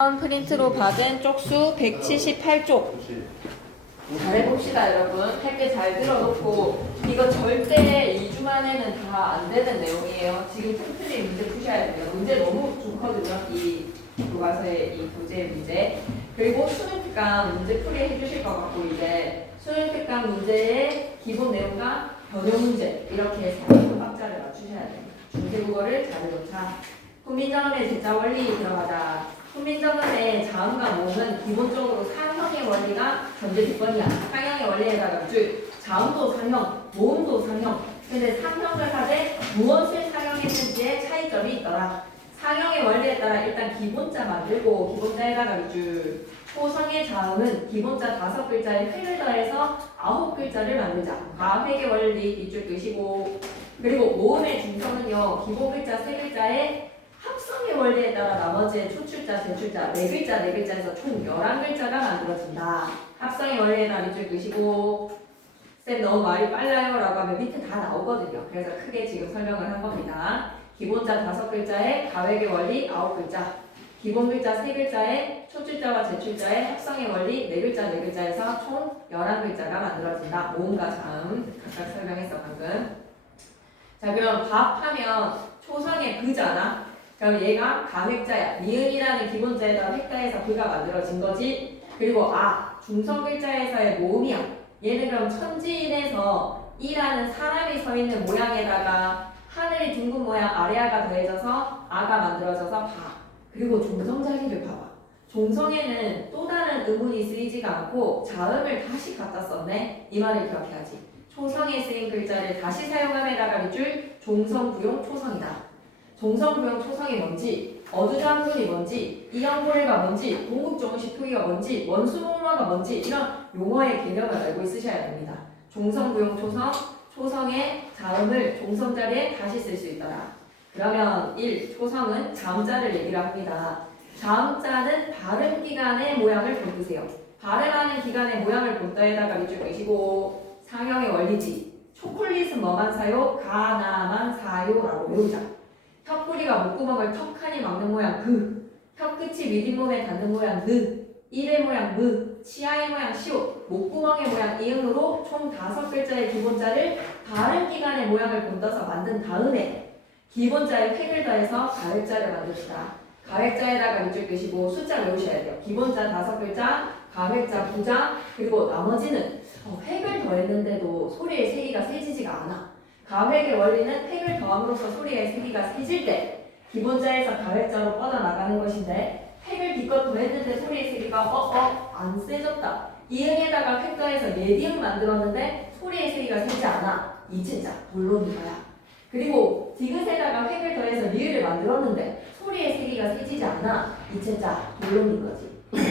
프린트로 받은 쪽수 178쪽. 잘해봅시다 여러분. 할 때 잘 들어놓고 이거 절대 2주 만에는 다 안 되는 내용이에요. 지금 틈틈이 문제 푸셔야 돼요. 문제 너무 좋거든요. 이 교과서의 이 교재 문제. 그리고 수능 특강 문제 풀이 해주실 것 같고 이제 수능 특강 문제의 기본 내용과 변형 문제 이렇게 해서 박자를 맞추셔야 돼요. 중세국어를 잘해놓자. 훈민정음의 제자 원리 들어가자. 훈민정음의 자음과 모음은 기본적으로 상형의 원리가 전제 조건이야. 상형의 원리에다가 자음도 상형, 모음도 상형. 근데 상형을 하되 무엇을 상형했는지에 차이점이 있더라. 상형의 원리에 따라 일단 기본자 만들고 기본자에다가 밑줄. 초성의 자음은 기본자 5글자에 획을 더해서 9글자를 만들자. 가획의 원리 밑줄 끄시고. 그리고 모음의 중성은요. 기본 글자 3글자에 합성의 원리에 따라 나머지의 초출자, 제출자 4글자, 4글자에서 총 11글자가 만들어진다. 합성의 원리에 따라 밑줄 끄시고 쌤 너무 말이 빨라요 라고 하면 밑에 다 나오거든요. 그래서 크게 지금 설명을 한 겁니다. 기본자 5글자에 가획의 원리 9글자, 기본 글자 3글자에 초출자와 제출자의 합성의 원리 4글자, 4글자에서 총 11글자가 만들어진다. 모음과 자음 각각 설명했어 방금. 자 그럼 밥 하면 초성의 그잖아. 그럼 얘가 가획자야. 니은이라는 기본자에다가 획다해서 그가 만들어진 거지. 그리고 중성 글자에서의 모음이야. 얘는 그럼 천지인에서 이라는 사람이 서 있는 모양에다가 하늘이 둥근 모양 아래아가 더해져서 아가 만들어져서 바. 그리고 종성자리를 봐봐. 종성에는 또 다른 의문이 쓰이지가 않고 자음을 다시 갖다 썼네. 이 말을 기억해야지. 초성에 쓰인 글자를 다시 사용함에다가 밑줄 종성부용 초성이다. 종성부용 초성이 뭔지, 어두장군이 뭔지, 이형고래가 뭔지, 동국정식토기가 뭔지, 원수목마가 뭔지 이런 용어의 개념을 알고 있으셔야 됩니다. 종성부용 초성, 초성의 자음을 종성자리에 다시 쓸 수 있더라. 그러면 1. 초성은 자음자를 얘기를 합니다. 자음자는 발음 기간의 모양을 본뜨세요. 발음하는 기간의 모양을 본떠에다가 밑줄 끄시고 상형의 원리지. 초콜릿은 뭐만 사요? 가나만 사요라고 외우자. 혀꼬리가 목구멍을 턱하니 막는 모양 그, 혀끝이 밑잇몸에 닿는 모양 느, 입의 모양 무, 치아의 모양 시옷, 목구멍의 모양 이응으로 총 5글자의 기본자를 발음 기간의 모양을 본떠서 만든 다음에 기본자에 획을 더해서 가획자를 만듭시다. 가획자에다가 밑줄 끄시고 숫자 외우셔야 돼요. 기본자 5글자, 가획자 2자, 그리고 나머지는 획을 더했는데도 소리의 세기가 세지지가 않아. 가획의 원리는 획을 더함으로써 소리의 세기가 세질 때 기본자에서 가획자로 뻗어나가는 것인데 획을 기껏 더했는데 소리의 세기가 안 세졌다. 이응에다가 획 더해서 예디응 만들었는데 소리의 세기가 세지 않아. 이체자, 본론인 거야. 그리고 디귿에다가 획을 더해서 리을을 만들었는데 소리의 세기가 세지지 않아. 이체자, 본론인 거지.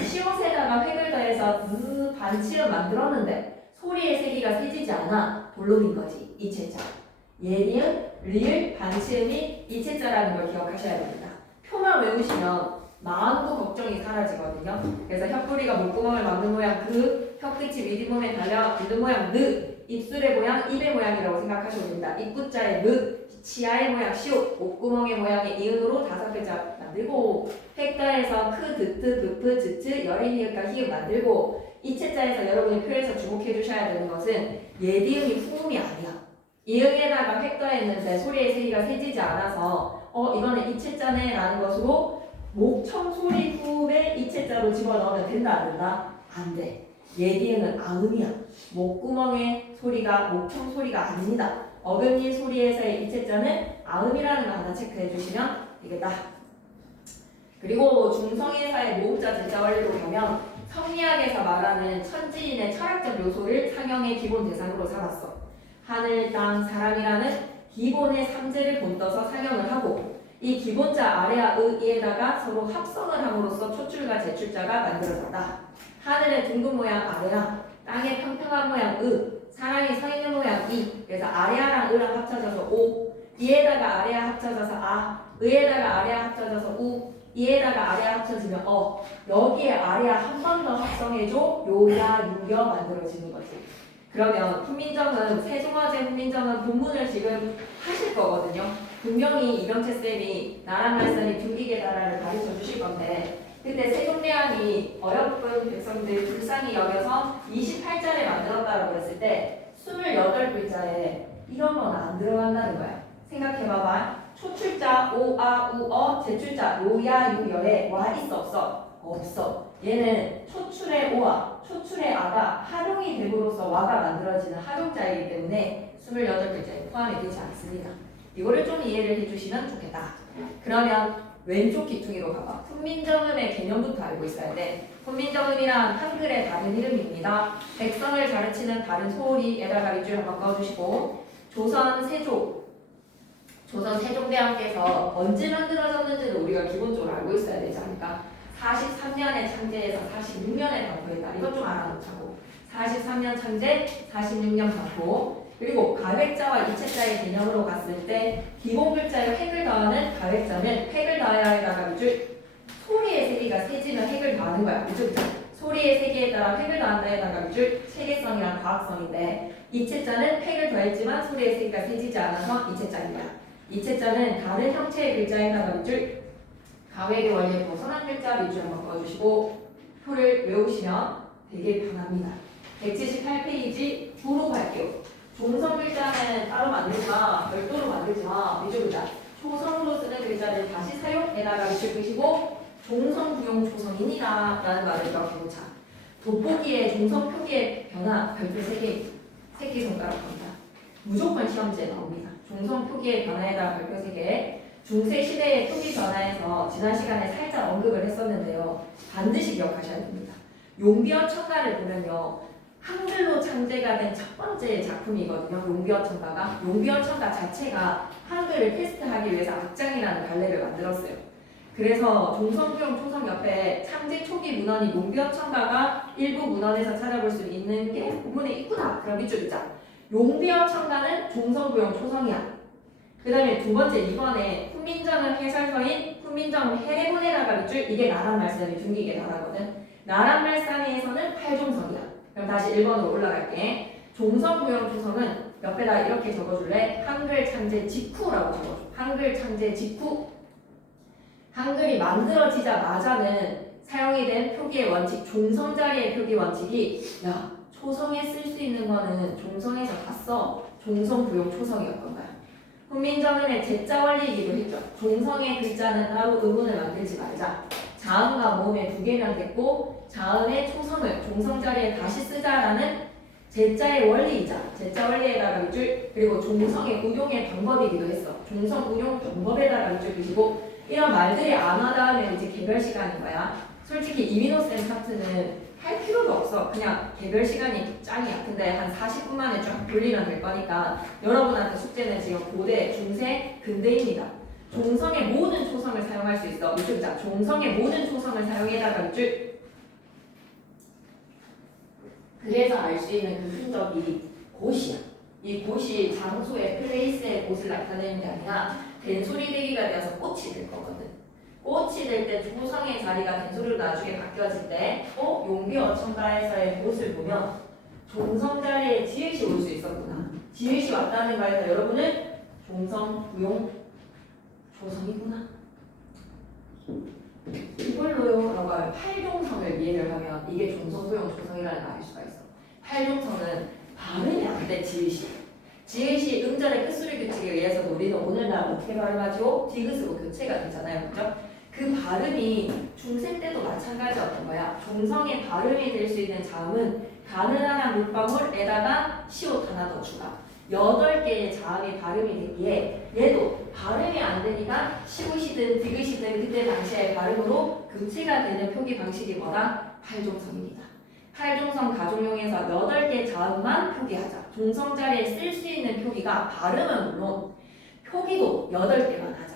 시옷에다가 획을 더해서 반치를 만들었는데 소리의 세기가 세지지 않아. 본론인 거지. 이체자. 예리은, 리을, 반치음이 이체자라는 걸 기억하셔야 됩니다. 표만 외우시면 마음도 걱정이 사라지거든요. 그래서 혀꼬리가 목구멍을 막는 모양 그, 혀끝이 밑잇몸에 달려 있는 모양 느, 입술의 모양, 입의 모양이라고 생각하시면 됩니다. 입구자의 느, 치아의 모양 시옷, 목구멍의 모양의 이응으로 5글자 만들고 획다에서 크, 드트, 드프, 즈트, 열인 히읗과 히읗 만들고 이체자에서 여러분이 표에서 주목해 주셔야 되는 것은 예디응이 후음이 아니야. 이응에다가 획 더했는데 소리의 세기가 세지지 않아서 이거는 이체자네 라는 것으로 목청소리 후에 이체자로 집어넣으면 된다 안 된다? 안 돼. 예디응은 아음이야. 목구멍의 소리가 목청소리가 아닙니다. 어금니 소리에서의 이체자는 아음이라는 거 하나 체크해 주시면 되겠다. 그리고 중성에서의 모음자 제자 원리로 가면 성리학에서 말하는 천지인의 철학적 요소를 상형의 기본 대상으로 삼았어. 하늘, 땅, 사람이라는 기본의 3제를 본떠서 상형을 하고 이 기본자 아래와 의에다가 서로 합성을 함으로써 초출과 제출자가 만들어졌다. 하늘의 둥근 모양 아래아, 땅의 평평한 모양 사람이 서 있는 모양 이. 그래서 아래아랑 의랑 합쳐져서 오, 이에다가 아래아 합쳐져서 의에다가 아래아 합쳐져서 우, 이에다가 아래아 합쳐지면 여기에 아래아 한 번 더 합성해줘 요야 유여 만들어지는 거지. 그러면 훈민정음, 세종화제 훈민정음 본문을 지금 하실 거거든요. 분명히 이병채 쌤이 나란 말씀이 둥기계다라를 가르쳐 주실 건데 그때 세종대왕이 어여쁜 백성들 불쌍히 여겨서 28자를 만들었다고 했을 때 28글자에 이런 건 안 들어간다는 거야. 생각해봐봐. 초출자 오아 우어 제출자 요야 유여에 와 있어 없어? 없어. 얘는 초출의 오아 초출의 아가 활용이 됨으로써 와가 만들어지는 활용자이기 때문에 28글자에 포함이 되지 않습니다. 이거를 좀 이해를 해주시면 좋겠다. 그러면 왼쪽 기퉁이로 가봐. 훈민정음의 개념부터 알고 있어야 돼. 훈민정음이란 한글의 다른 이름입니다. 백성을 가르치는 다른 소리에다가 밑줄 한번 꺼주시고 조선 세종대왕께서 언제 만들어졌는지는 우리가 기본적으로 알고 있어야 되지 않을까? 43년에 창제해서 46년에 발표했다. 이것 좀 알아놓자고. 43년 창제, 46년 발표. 그리고 가획자와 이체자의 개념으로 갔을 때 기본 글자에 획을 더하는 가획자는 획을 더해야에다가 밑줄 소리의 세기가 세지면 획을 더하는 거야. 밑줄 소리의 세기에 따라 획을 더한다에다가 밑줄 체계성이랑 과학성인데 이체자는 획을 더했지만 소리의 세기가 세지지 않아서 이체자입니다. 이체자는 다른 형체의 글자에다가 밑줄 가획의 원리에 벗어난 글자 밑줄 한번 꺼주시고 표를 외우시면 되게 편합니다. 178페이지 부로 갈게요. 종성 글자는 따로 만들지 마. 별도로 만들지 마. 밑줄 글자. 초성으로 쓰는 글자를 다시 사용에다가 밑줄 끄시고 종성 부용 초성입니다. 라는 말을 이렇게 놓자. 돋보기의 종성 표기의 변화 별표 3개 새끼손가락입니다. 무조건 시험지에 나옵니다. 종성 표기의 변화에다가 별표 3개. 중세 시대의 표기 변화에서 지난 시간에 살짝 언급을 했었는데요. 반드시 기억하셔야 됩니다. 용비어 천가를 보면요. 한글로 창제가 된 첫 번째 작품이거든요. 용비어 천가가. 용비어 천가 자체가 한글을 테스트하기 위해서 악장이라는 갈래를 만들었어요. 그래서 종성부용 초성 옆에 창제 초기 문헌이 용비어 천가가 일부 문헌에서 찾아볼 수 있는 게 본문에 있구나. 그럼 밑줄 긋자. 용비어 천가는 종성부용 초성이야. 그 다음에 두 번째 이번에 훈민정음 해설서인 훈민정음 해례본에다가 밑줄 이게 나란 말씀이 중기계 나라거든. 나란 말씀에서는 8종성이야. 그럼 다시 1번으로 올라갈게. 종성부용 초성은 옆에다 이렇게 적어줄래? 한글 창제 직후라고 적어줘. 한글 창제 직후. 한글이 만들어지자마자는 사용이 된 표기의 원칙, 종성 자리의 표기 원칙이 야, 초성에 쓸 수 있는 거는 종성에서 봤어. 종성부용 초성이었던 거야. 훈민정음의 제자 원리이기도 했죠. 종성의 글자는 따로 의문을 만들지 말자. 자음과 모음의 두 개면 됐고 자음의 초성을 종성 자리에 다시 쓰자라는 제자의 원리이자 제자 원리에다가 밑줄 그리고 종성의 운용의 방법이기도 했어. 종성 운용 방법에다가 밑줄 그시고 이런 말들이 안 하다면 이제 개별 시간인 거야. 솔직히 이민호 쌤 파트는 할 필요도 없어. 그냥 개별 시간이 짱이 약한데 한 40분 만에 쫙 돌리면 될 거니까 여러분한테 숙제는 지금 고대, 중세, 근대입니다. 종성의 모든 초성을 사용할 수 있어. 밑줄 자 종성의 모든 초성을 사용해다가 밑줄 그래서 알 수 있는 그 흔적이 곳이야. 이 곳이 장소의 플레이스의 곳을 나타내는 게 아니라 된소리되기가 되어서 꽃이 될 거거든. 꽃이 될 때 초성의 자리가 된소리로 나중에 바뀌어질 때 용비어 천가에서의 곳을 보면 종성 자리에 지읒이 올 수 있었구나. 지읒이 왔다는 거에서 여러분은 종성, 부용, 초성이구나. 이걸로요, 라고 하면 8종성을 이해를 하면 이게 종성, 부용, 초성이라는 걸 알 수가 있어. 8종성은 발음이 안 돼, 지읒이. 지읒이 음절의 끝소리 규칙에 의해서 우리는 오늘날 어떻게 발음하죠? 디귿으로 교체가 되잖아요. 그죠? 그 발음이 중세 때도 마찬가지였던 거야. 종성의 발음이 될 수 있는 자음은 가느다란 물방울에다가 시옷 하나 더 추가. 8개의 자음이 발음이 되기에 얘도 발음이 안 되니까 시옷이든 디귿이든 그때 당시의 발음으로 교체가 되는 표기 방식이 뭐다? 8종성입니다. 8종성 가족용에서 8개 자음만 표기하자. 종성 자리에 쓸 수 있는 표기가 발음은 물론 표기도 8개만 하자.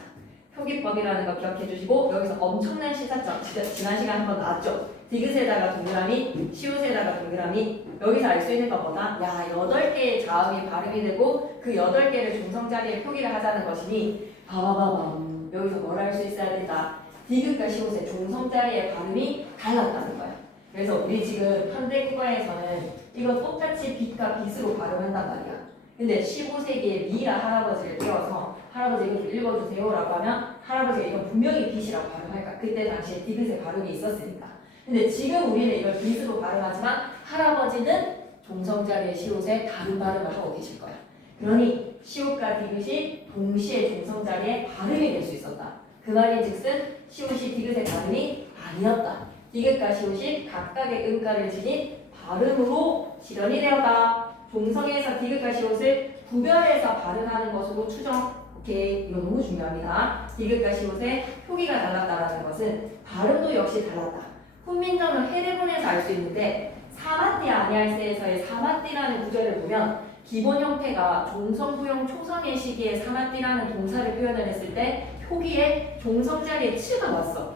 표기법이라는 거 기억해 주시고 여기서 엄청난 시사점 지난 시간 한번 나왔죠. 디귿에다가 동그라미, 시옷에다가 동그라미. 여기서 알 수 있는 것보다 야 8개의 자음이 발음이 되고 그 8개를 종성 자리에 표기를 하자는 것이니 바바바밤 여기서 뭘 알 수 있어야 된다. 디귿과 시옷의 종성 자리의 발음이 달랐다는 거야. 그래서 우리 지금 현대국어에서는 이거 똑같이 빛과 빛으로 발음한단 말이야. 근데 15세기에 미라 할아버지를 떼어서 할아버지 이거 좀 읽어주세요라고 하면 할아버지가 이건 분명히 빛이라고 발음할까? 그때 당시에 디귿의 발음이 있었으니까. 근데 지금 우리는 이걸 빛으로 발음하지만 할아버지는 종성자리의 시옷에 다른 발음을 하고 계실 거야. 그러니 시옷과 디귿이 동시에 종성자리에 발음이 될 수 있었다. 그 말인즉슨 시옷이 디귿의 발음이 아니었다. 디귿과 시옷이 각각의 음가를 지닌 발음으로 실현이 되었다. 종성에서 디귿과 시옷을 구별해서 발음하는 것으로 추정. 오케이, 이거 너무 중요합니다. 디귿과 시옷의 표기가 달랐다는 것은 발음도 역시 달랐다. 훈민정음 해대본에서 알 수 있는데 사마띠 아니할세에서의 사마띠라는 구절을 보면 기본 형태가 종성부용 초성의 시기에 사마띠라는 동사를 표현을 했을 때 표기에 종성 자리에 츠가 왔어.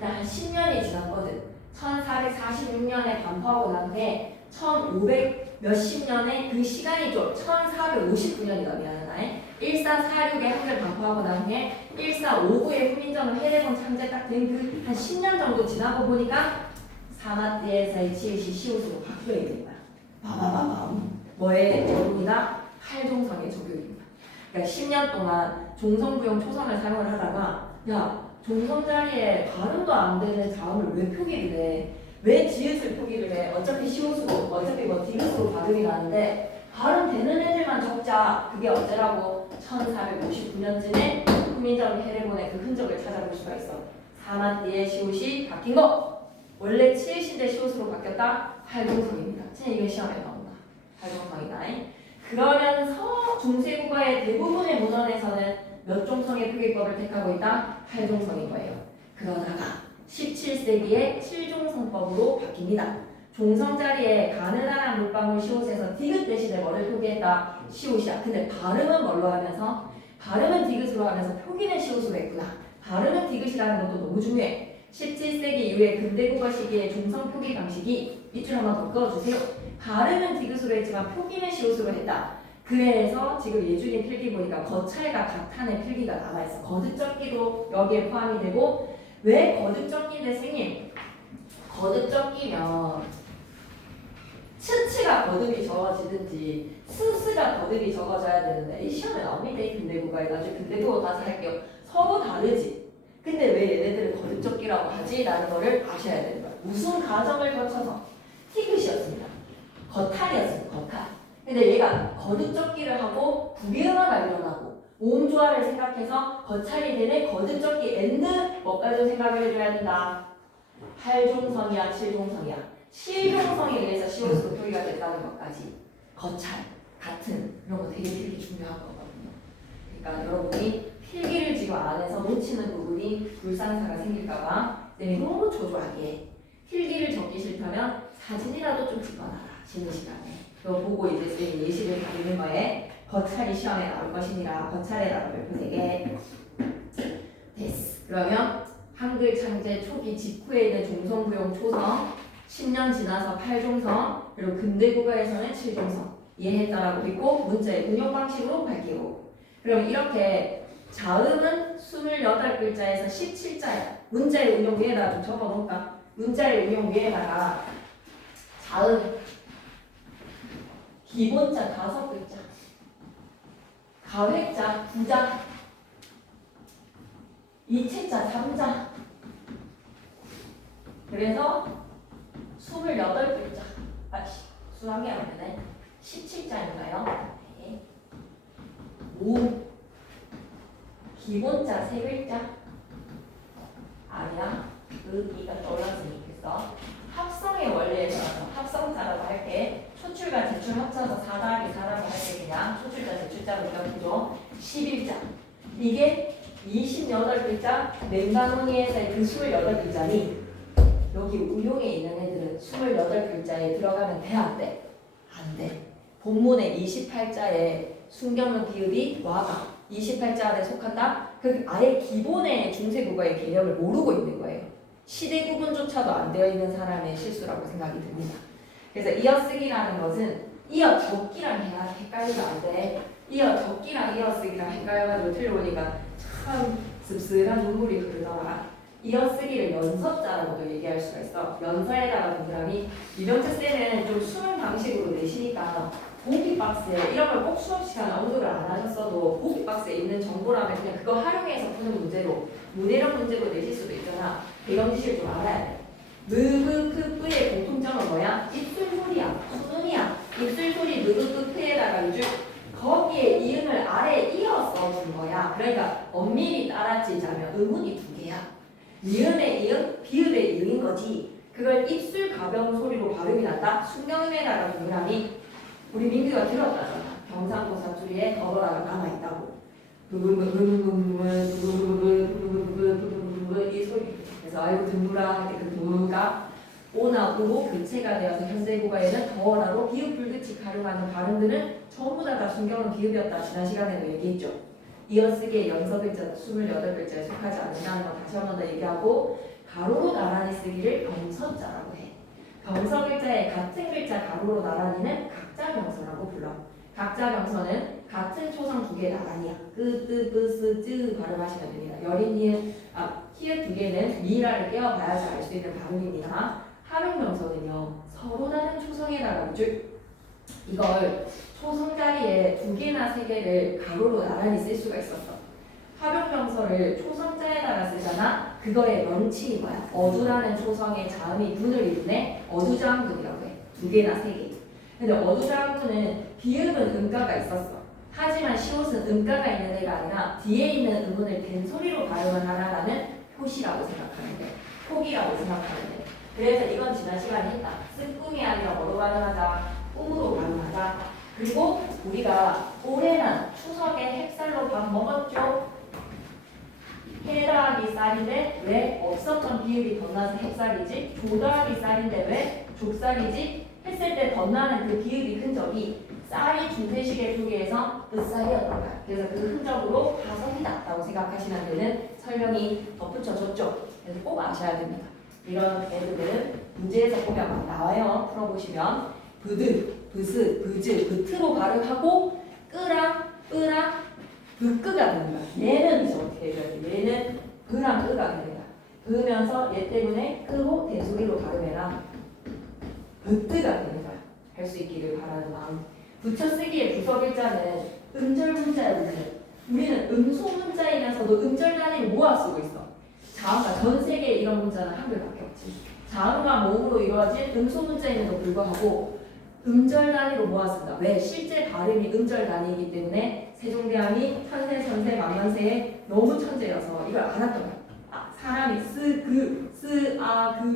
한 10년이 지났거든. 1446년에 반포하고 난 후에 1500 몇십 년에 그 시간이 좀 1459년이다 미안하네. 1446에 한글 반포하고 난 후에 1459에 훈민정음 해대본 창제 딱 된 그 한 10년 정도 지나고 보니까 사마띠에서의 치읓이 시옷으로 바뀌어 있는 거야. 바바바밤. 뭐의 적용이나 할종성의 적용입니다. 그러니까 10년 동안 종성부용 초성을 사용을 하다가 야 종성 자리에 발음도 안 되는 자음을 왜 표기를 해? 왜 지읒을 표기를 해? 어차피 시옷으로 어차피 뭐 디귿으로 발음이 나는데 발음 되는 애들만 적자. 그게 어쩌라고 1459년쯤에 훈민정음 해대본의 그 흔적을 찾아볼 수가 있어. 사마띠의 시옷이 바뀐 거. 원래 치읓인데 시옷으로 바뀌었다. 할종성입니다. 이게 시험에 나온다. 할종성이다. 그러면서 중세국어의 대부분의 문헌에서는 몇 종성의 표기법을 택하고 있다? 할종성인 거예요. 그러다가 17세기에 7종성법으로 바뀝니다. 종성 자리에 가느다란 물방울 시옷에서 디귿 대신에 뭐를 표기했다? 시옷이야. 근데 발음은 뭘로 하면서? 발음은 디귿으로 하면서 표기는 시옷으로 했구나. 발음은 디귿이라는 것도 너무 중요해. 17세기 이후에 근대국어 시기의 종성 표기 방식이 밑줄 한번 더 그어주세요. 발음은 디귿으로 했지만 표기는 시옷으로 했다. 그래서 지금 예준이 필기 보니까 거찰과 각탄의 필기가 남아있어. 거듭적기도 여기에 포함이 되고 왜 거듭적기인데 선생님? 거듭적기면 츠츠가 거듭이 적어지든지 스스가 거듭이 적어져야 되는데 이 시험에 나옵니다. 이 근대국어에 나중에 근대국어 가서 할게요. 서로 다르지. 근데 왜 얘네들을 거듭적기라고 하지? 라는 거를 아셔야 되는 거야. 무슨 과정을 거쳐서 티귿이었습니다. 거탈이었습니다. 거탈. 근데 얘가 거듭적기를 하고 부비음화가 일어나고 모음조화를 생각해서 거찰이 되는 거듭적기 엔드 뭐까지 생각을 해줘야 된다. 8종성이야 7종성이야. 7종성에 의해서 시옷으로 표기가 됐다는 것까지 거찰, 같은 이런 거 되게 필기 중요한 거거든요. 그러니까 여러분이 필기를 지금 안에서 놓치는 부분이 불상사가 생길까봐 너무 조조하게 필기를 적기 싫다면 사진이라도 좀 찍어놔라. 쉬는 시간에. 너 보고 이제 쌤이 예시를 드리는 거에 거찰이 시험에 나올 것이니라. 거찰에다가 별표 3개. 됐어. 그러면 한글 창제 초기 직후에 있는 종성부용 초성 10년 지나서 8종성 그리고 근대국어에서는 7종성 이해했다라고 믿고 문자의 운용 방식으로 밝히고 그럼 이렇게 자음은 28글자에서 17자야. 문자의 운용 위에다가 좀 적어놓을까? 문자의 운용 위에다가 자음 기본자 5글자 가획자 9자 이체자 3자 그래서 28글자 수학이 안 되네 17자인가요? 네. 오 기본자 3글자 아니야 의기가 떠올랐으면 좋겠어 합성의 원리에 따라서 합성자라고 할게 초출과 제출 합쳐서 4더하기 4라고 할게 그냥 초출자 제출자로 기억해줘 11자 이게 28글자 맹가노니에서의 그 28글자니 여기 운용에 있는 애들은 28글자에 들어가면 돼? 안 돼? 안 돼. 본문의 28자에 순경문 비읍이 와가 28자 안에 속한다? 그 아예 기본의 중세국어의 개념을 모르고 있는 거예요. 시대 구분조차도 안 되어 있는 사람의 실수라고 생각이 듭니다. 그래서 이어쓰기라는 것은 이어적기랑 헷갈리면 안 돼. 이어적기랑 이어쓰기랑 헷갈려가지고 틀려보니까 참 씁쓸한 눈물이 흐르더라. 이어쓰기를 연서자라고도 얘기할 수가 있어. 연서에다가 동그라미. 이병철 쌤은 좀 수능 방식으로 내시니까 보기박스에 이런 걸 꼭 수업 시간에 언급을 안 하셨어도 보기박스에 있는 정보라면 그냥 그거 활용해서 푸는 문제로 모델형 문제로 내실 수도 있잖아. 이런 지식을 좀 알아야 돼. 느그크프의 공통점은 뭐야? 입술 소리야. 수능이야. 입술 소리 느그크프에다가 이제 거기에 이응을 아래에 이어서 준 거야. 그러니까 엄밀히 따라지자면 의문이 두 개야. 이음의 이응, 비읍의 이응인 거지. 그걸 입술 가벼운 소리로 발음이 난다. 숙명음에다가 동그라미. 우리 민규가 들었다잖아. 경상도 사투리에 더더라가 남아있다고. 이 소리. 그래서 아이고 드무라 할 때 그 드무가 오나 우로 교체가 되어서 현재 국어에는 더라로 비읍 불규칙 활용하는 발음들은 전부 다 순경은 비읍이었다. 지난 시간에도 얘기했죠. 이어쓰기의 연서글자 28글자에 속하지 않는다는 거 다시 한 번 더 얘기하고 가로로 나란히 쓰기를 병서자라고 해. 병서글자의 같은 글자 가로로 나란히는 각자병서라고 불러. 각자병서는 같은 초성 두 개 나란히야. 끄, 뜨, 뿌, 쓰, 쯔 발음하시면 됩니다. 여린, 니은, 히읗 두 개는 미라를 떼어봐야지 알 수 있는 발음입니다. 합용명서는요. 서로 다른 초성에다가 이걸 초성 자리에 두 개나 세 개를 가로로 나란히 쓸 수가 있었어. 합용명서를 초성자에다가 쓰잖아. 그거의 런칭이 뭐야? 어두라는 초성의 자음이 분을 이루네. 어두자음분이라고 해. 두 개나 세 개. 근데 어두자음분은 비읍은 음가가 있었어. 하지만 시옷은 음가가 있는 애가 아니라 뒤에 있는 음운을 된소리로 발음을 하라라는 표시라고 생각하는데, 표기라고 생각하는데. 그래서 이건 지난 시간에 했다. 쓰꿈이 아니라 뭐로 발음하자? 꿈으로 발음하자. 그리고 우리가 올해는 추석에 햅쌀로 밥 먹었죠? 해 더하기 쌀인데 왜 없었던 비읍이 덧나서 햅쌀이지? 조 더하기 쌀인데 왜 족쌀이지? 했을 때 덧나는 그 비읍이 흔적이 쌀이 중세시계 표기에서 끝쌀이었던 거야. 그래서 그 흔적으로 가성이다 라고 생각하시면 되는 설명이 덧붙여졌죠. 그래서 꼭 아셔야 됩니다. 이런 애들은 문제에서 보면 막 나와요. 풀어보시면 브드, 브스, 브즈, 브트로 발음하고 끄랑, 으랑, 브끄가 되는 거야. 얘는 이제 어떻게 해줘야 돼? 얘는 브랑 으가 됩니다. 브면서 얘 때문에 끄로 대소리로 발음해라. 브뜨가 되는 거야. 할 수 있기를 바라는 마음. 붙여쓰기의 부서글자는 음절문자야. 우리는 음소문자이면서도 음절 단위를 모아 쓰고 있어. 자음과 전 세계에 이런 문자는 한글밖에 없지. 자음과 모음으로 이루어진 음소문자임에도 불구하고 음절 단위로 모아 쓴다. 왜? 실제 발음이 음절 단위이기 때문에 세종대왕이 천세, 선세, 만만세에 너무 천재여서 이걸 알았던 거야. 사람이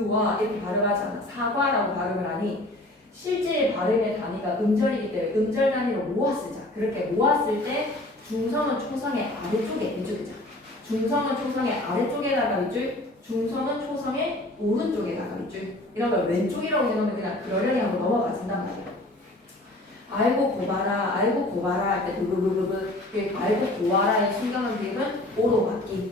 와 이렇게 발음하지 않아. 사과라고 발음을 하니 실제 발음의 단위가 음절이기 때문에 음절 단위로 모아 쓰자. 그렇게 모았을 때 중성은 초성의 아래쪽에 왼쪽이자. 중성은 초성의 아래쪽에다가 밑줄, 중성은 초성의 오른쪽에다가 밑줄. 이런 걸 왼쪽이라고 해놓으면 그냥 그러려니 하고 넘어가진단 말이야. 알고 고봐라, 알고 고봐라 할 때 부부부부부 알고 고와라의 순경한 비읍은 오로 바뀌.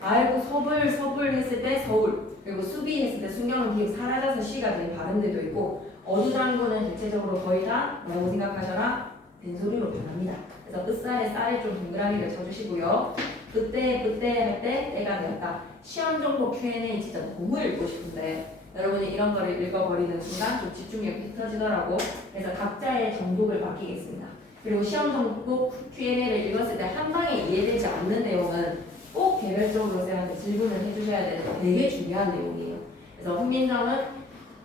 알고 서불 했을 때 서울. 그리고 수비 했을 때 순경한 비읍 사라져서 시가 된 발음들도 있고 어두장구는 대체적으로 거의 다 뭐라고 생각하셔라? 된소리로 변합니다. 그래서 끝살에 쌀에 좀 동그라미를 쳐주시고요. 그때 할 때 때가 되었다. 시험 정보 Q&A 진짜 너무 읽고 싶은데 여러분이 이런 거를 읽어버리는 순간 좀 집중력이 흩어지더라고. 그래서 각자의 정독을 맡기겠습니다. 그리고 시험 정보 Q&A를 읽었을 때 한 방에 이해되지 않는 내용은 꼭 개별적으로 쌤한테 질문을 해주셔야 되는 되게 중요한 내용이에요. 그래서 훈민정은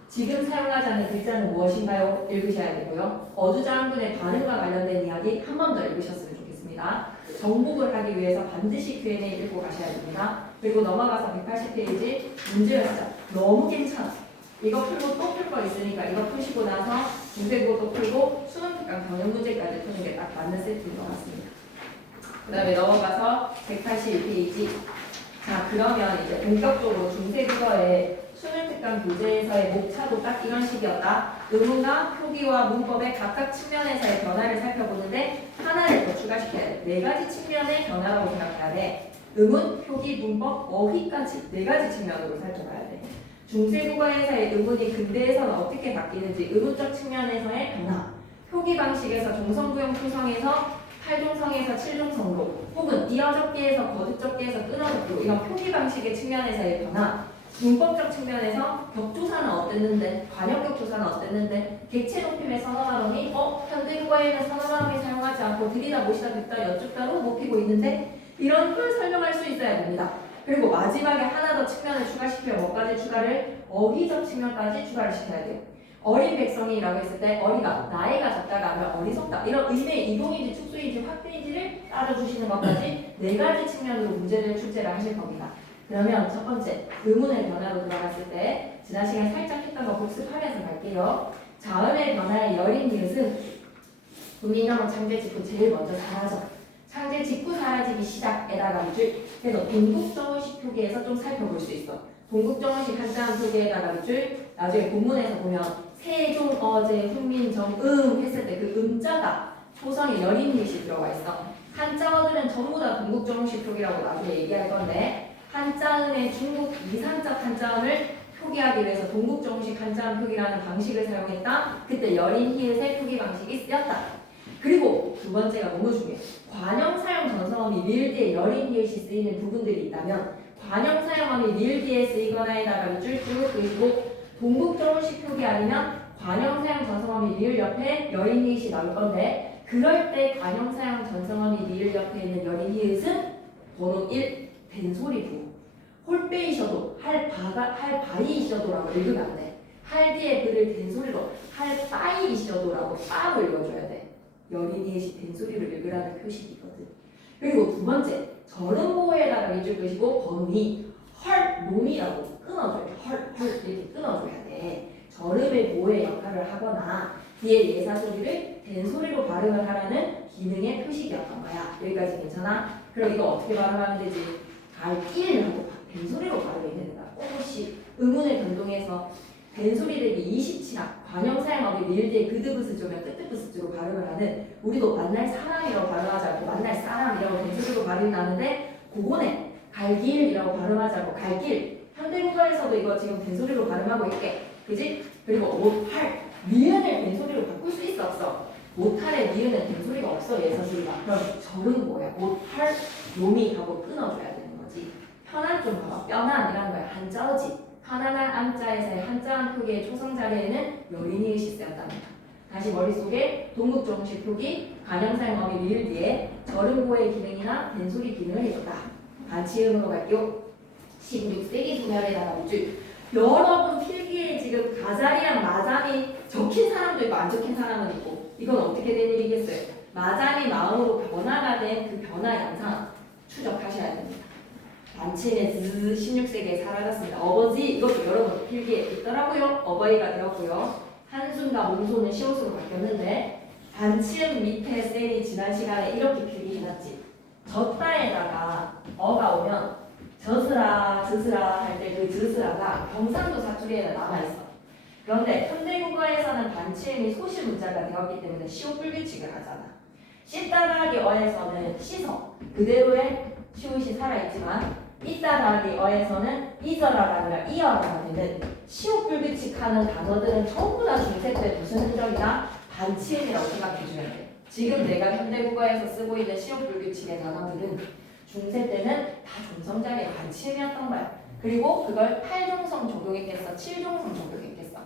지금 사용하지 않는 글자는 무엇인가요? 읽으셔야 되고요. 어주자음분의 발음과 관련된 이야기 한 번 더 읽으셨으면 좋겠습니다. 정복을 하기 위해서 반드시 Q&A 읽고 가셔야 됩니다. 그리고 넘어가서 180페이지 문제였죠. 너무 괜찮아. 이거 풀고 또 풀 거 있으니까 이거 푸시고 나서 중세국어도 풀고 수능 특강 경영 문제까지 푸는 게 딱 맞는 세트인 것 같습니다. 그 다음에 넘어가서 181페이지. 자, 그러면 이제 본격적으로 중세국어의 수능 특강 교재에서의 목차도 딱 이런 식이었다. 의문과 표기와 문법의 각각 측면에서의 변화를 살펴보는데 하나를 더 추가시켜야 돼. 네 가지 측면의 변화라고 생각해야 돼. 의문, 표기, 문법, 어휘까지 네 가지 측면으로 살펴봐야 돼. 중세국어에서의 의문이 근대에서는 어떻게 바뀌는지 의문적 측면에서의 변화. 표기 방식에서 종성부형 초성에서 8종성에서 7종성으로 혹은 이어적기에서 거듭적기에서 끊어적기로 이런 표기 방식의 측면에서의 변화. 문법적 측면에서 격조사는 어땠는데, 관역 격조사는 어땠는데, 객체 높임의 선어말음이 현대국어에는 선어말음이 사용하지 않고 들이다 보시다 뵙다 여쭙다로 높이고 있는데 이런 걸 설명할 수 있어야 됩니다. 그리고 마지막에 하나 더 측면을 추가시켜 뭐까지 추가를? 어휘적 측면까지 추가를 시켜야 돼요. 어린 백성이라고 했을 때 어리가 나이가 적다가 하면 어리석다 이런 의미의 이동인지 축소인지 확대인지를 따져주시는 것까지 네 가지 측면으로 문제를 출제를 하실 겁니다. 그러면 첫 번째 의문의 변화로 들어갔을 때 지난 시간에 살짝 했던 거 복습하면서 갈게요. 자음의 변화의 여린 이웃은 국민영어 창제 직후 제일 먼저 사라져. 창제 직후 사라지기 시작에다가 밑줄. 그래서 동국정원식 표기에서 좀 살펴볼 수 있어. 동국정원식 한자음 표기에다가 밑줄. 나중에 본문에서 보면 세종, 어제, 훈민, 정, 했을 때 그 음자가 초성에 여린 이웃이 들어가 있어. 한자어들은 전부 다 동국정원식 표기라고 나중에 얘기할 건데 한자음의 중국 이산적 한자음을 표기하기 위해서 동국정식 한자음 표기라는 방식을 사용했다. 그때 여린 히읗의 표기 방식이 쓰였다. 그리고 두 번째가 너무 중요해. 관형사용 전성어미 리을 뒤에 여린 히읗이 쓰이는 부분들이 있다면 관형사용어미 리을 뒤에 쓰이거나에다가 쭉쭉 그리고 동국정식 표기 아니면 관형사용 전성어미 리을 옆에 여린 히읗이 나올 건데 그럴 때 관형사용 전성어미 리을 옆에 있는 여린 히읗은 번호 1 된소리 부 홀빼이셔도 할바이셔도라고 읽으면 안 돼. 할 뒤에 그를 된소리로 할바이셔도라고 빠로 읽어줘야 돼. 여린 이시 된소리로 읽으라는 표식이거든. 그리고 두 번째 절음보호에다가 밑줄 그시고 번위 헐 놈이라고 끊어줘야 돼. 헐 이렇게 끊어줘야 돼. 절음의 보호의 역할을 하거나 뒤에 예사소리를 된소리로 발음을 하라는 기능의 표식이었던 거야. 여기까지 괜찮아? 그럼 이거 어떻게 발음하면 되지? 갈길하고 된소리로 발음이 된다. 꼬시 의문의 변동에서 된소리 대비 27학 관형사용어미 리을 뒤에 그드브스조면 뜨뜨브스조로 발음을 하는 우리도 만날 사람이라고 발음하지 않고 만날 사람이라고 된소리로 발음이 나는데 그거네 갈길이라고 발음하지 않고 갈길 현대국어에서도 이거 지금 된소리로 발음하고 있게 그지? 그리고 못할 미은을 된소리로 바꿀 수 있어 없어? 못할의 미은은 된소리가 없어 예사소리가. 그럼 절은 뭐야? 못할 놈이 하고 끊어줘야 되는 거지. 편안 좀 봐봐. 뼈난이라는 거야. 한자어지. 편안한 암자에서의 한자음 표기의 초성 자리에는 여린 이웃이 쓰였답니다. 다시 머릿속에 동국정식 표기, 관형사용어미 리을 뒤에 절음보의 기능이나 된소리 기능을 해줬다. 반치음으로 갈게요. 16세기 소멸에다가 밑줄. 여러분 필기에 지금 가자리랑 마잠이 적힌 사람도 있고 안 적힌 사람은 있고 이건 어떻게 된 일이겠어요? 마잠이 마음으로 변화가 된 그 변화 양상 추적하셔야 됩니다. 반치의 16세기에 사라졌습니다. 어버지 이것도 여러분 필기에 있더라고요. 어버이가 되었고요. 한숨과 몸소는 시옷으로 바뀌었는데 반치음 밑에 셀이 지난 시간에 이렇게 필기해놨지. 졌다에다가 어가 오면 젖으라 즈으라 할 때 그 즈으라가 경상도 사투리에는 남아있어. 그런데 현대국어에서는 반치음이 소시 문자가 되었기 때문에 시옷 불규칙을 하잖아. 씻다라기 어에서는 씻어 그대로의 시옷이 살아있지만 이따라기 어에서는 이저라가 아니라 이어라가 되는 시옷 불규칙하는 단어들은 전부 다 중세 때 무슨 흔적이나 반치음이라고 생각해주면 돼. 지금 내가 현대국어에서 쓰고 있는 시옷 불규칙의 단어들은 중세 때는 다 종성자리의 반치음이었던 거야. 그리고 그걸 8종성 적용했겠어? 7종성 적용했겠어?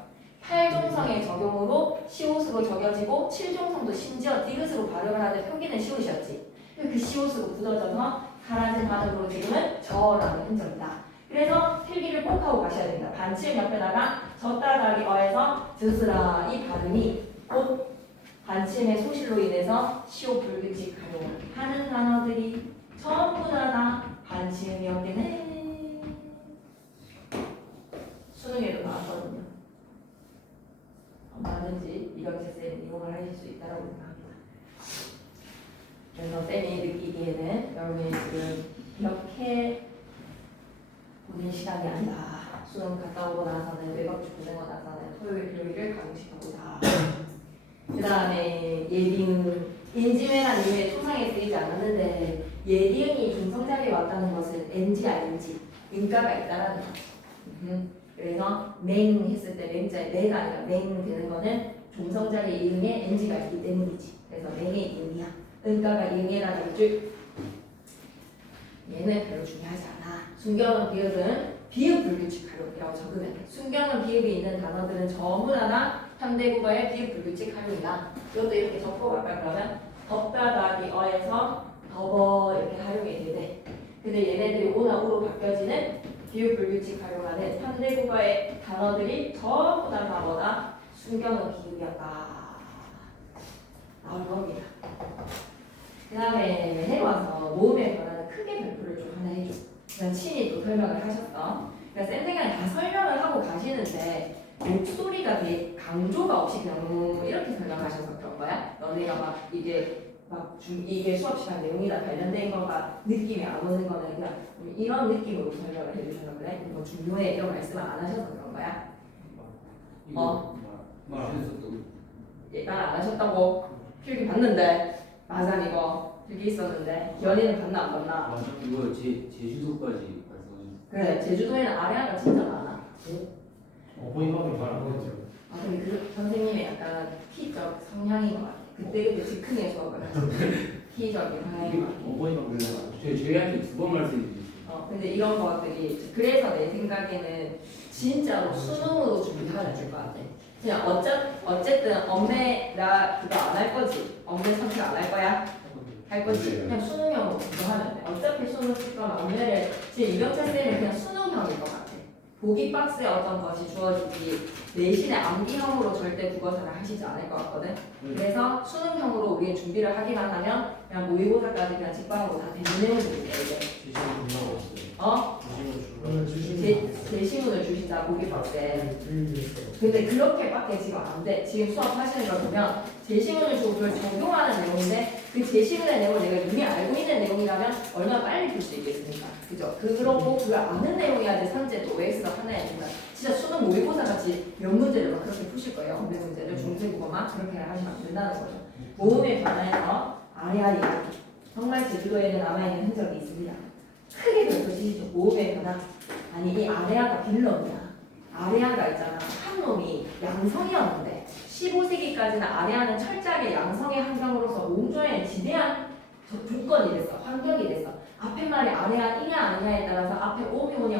8종성의 적용으로 시옷으로 적여지고 7종성도 심지어 디귿으로 발음을 하는 표기는 시옷이었지. 그 시옷으로 굳어져서 사라진 발음으로 지금은 저라는 흔적이다. 그래서 필기를 꼭 하고 가셔야 됩니다. 반치음 옆에다가 졌다라기 어에서 즈스라 이 발음이 곧 반치음의 소실로 인해서 시옷 불규칙 활용을 하는 단어들이 전부 다 반치음이었긴 해. 수능에도 나왔거든요. 얼마든지 이렇게 쌤 이용을 하실 수 있다고 생각합니다. 그래서 쌤이 느끼기에는 여러분이 지금 이렇게 보는 시간이 아니다. 수능 갔다 오고 나서는 외박주 보내고 나서는 토요일, 토요일을 강의시켜보자. 그 다음에 예비응, 인지매란 이후에 초상에 쓰이지 않았는데 예비응이 중성자리에 왔다는 것은 NG가 NG, 인가가 있다라는 거죠. 그래서 맹 했을 때 맹자에 매가 아니라 맹 되는 거는 종성자리에 이응에 NG가 있기 때문이지. 그래서 맹의 이응이야. 은가가 이응이라는 줄. 얘는 별로 중요하지 않아. 숨겨놓은 비읍은 비읍 불규칙 활용이라고 적으면 돼. 순경은 비읍이 있는 단어들은 전부나 다 현대국어의 비읍 불규칙 활용이다. 이것도 이렇게 적어볼까요? 그러면 덥다 더하기 어에서 더버 이렇게 활용이 되대. 근데 얘네들이 오나 우로 바뀌어지는 비읍 불규칙 활용하는 현대국어의 단어들이 전부 다 뭐다? 순경은 비읍이었다. 나올 겁니다. 그 다음에 내려와서 모음에 관한 크게 발표를 좀 하나 해줘. 그냥 친히 또 설명을 하셨어. 그러니까 쌤생이 다 설명을 하고 가시는데 목소리가 되게 강조가 없이 그냥 이렇게 설명하셔서 그런 거야. 너네가 막 이게 수업 시간 내용이랑 관련된 거가 느낌이 안 오는 거는 그냥 이런 느낌으로 설명을 해주셔서 그래. 이거 중요해 이런 말씀을 안 하셔서 그런 거야. 말 안 하셨다고 필기 봤는데 마산 이거 필기 있었는데 기현이는 봤나 안 봤나? 맞아. 이거 제주도까지 말씀하신. 그래 제주도에는 아래아가 진짜 많아. 어머니가 잘안 보였죠. 아 근데 그 선생님의 약간 피적 성향인 것 같아. 그때 즉흥의 수업을 하죠. 피적인 성향인 것 같아. 어머니가 저희한테 2번 말씀해 주셨어요. 근데 이런 것들이 그래서 내 생각에는 진짜로 수능으로 준비하는 것 같아. 그냥 어쨌든 엄매 나 그거 안 할 거지. 엄매 선택 안 할 거야. 할 거지. 그냥 수능형으로 그거 하면 돼. 어차피 수능 쓸 거면 엄매를 지금 이병찬 쌤은 그냥 수능형일 것 같아. 보기 박스에 어떤 것이 주어지지 내신의 암기형으로 절대 국어사를 하시지 않을 것 같거든. 그래서 수능형으로 우리는 준비를 하기만 하면 그냥 모의고사까지 그냥 직방으로 다 되는 내용들이에요. 이제 제시문을 주신다 보기 박스에. 근데 그렇게밖에 지금 안 돼. 지금 수업하시는 걸 보면 제시문을 주고 그걸 적용하는 내용인데 그 제시문의 내용을 내가 이미 알고 있는 내용이라면 얼마나 빨리 풀 수 있겠습니까? 그죠? 그렇고 그걸 아는 내용이어야지 선제 또 OX가 하나야 된다. 진짜 수능 모의고사 같이 몇 문제를 막 그렇게 푸실 거예요. 언제 문제를 중세국어만 그렇게 하시면 안 된다는 거죠. 모음에 관해서 아래아 이야기. 정말 제주도에는 남아있는 흔적이 있습니다. 크게 별표시죠. 모음에 관한 아니 이 아레아가 빌런이야. 아레아가 있잖아. 한 놈이 양성이었는데 15세기까지는 아레아는 철저하게 양성의 환경으로서 몽조의 지대한 조건이 됐어. 환경이 됐어. 앞에 말이 아레아이냐 아니냐에 따라서 앞에 오미 오냐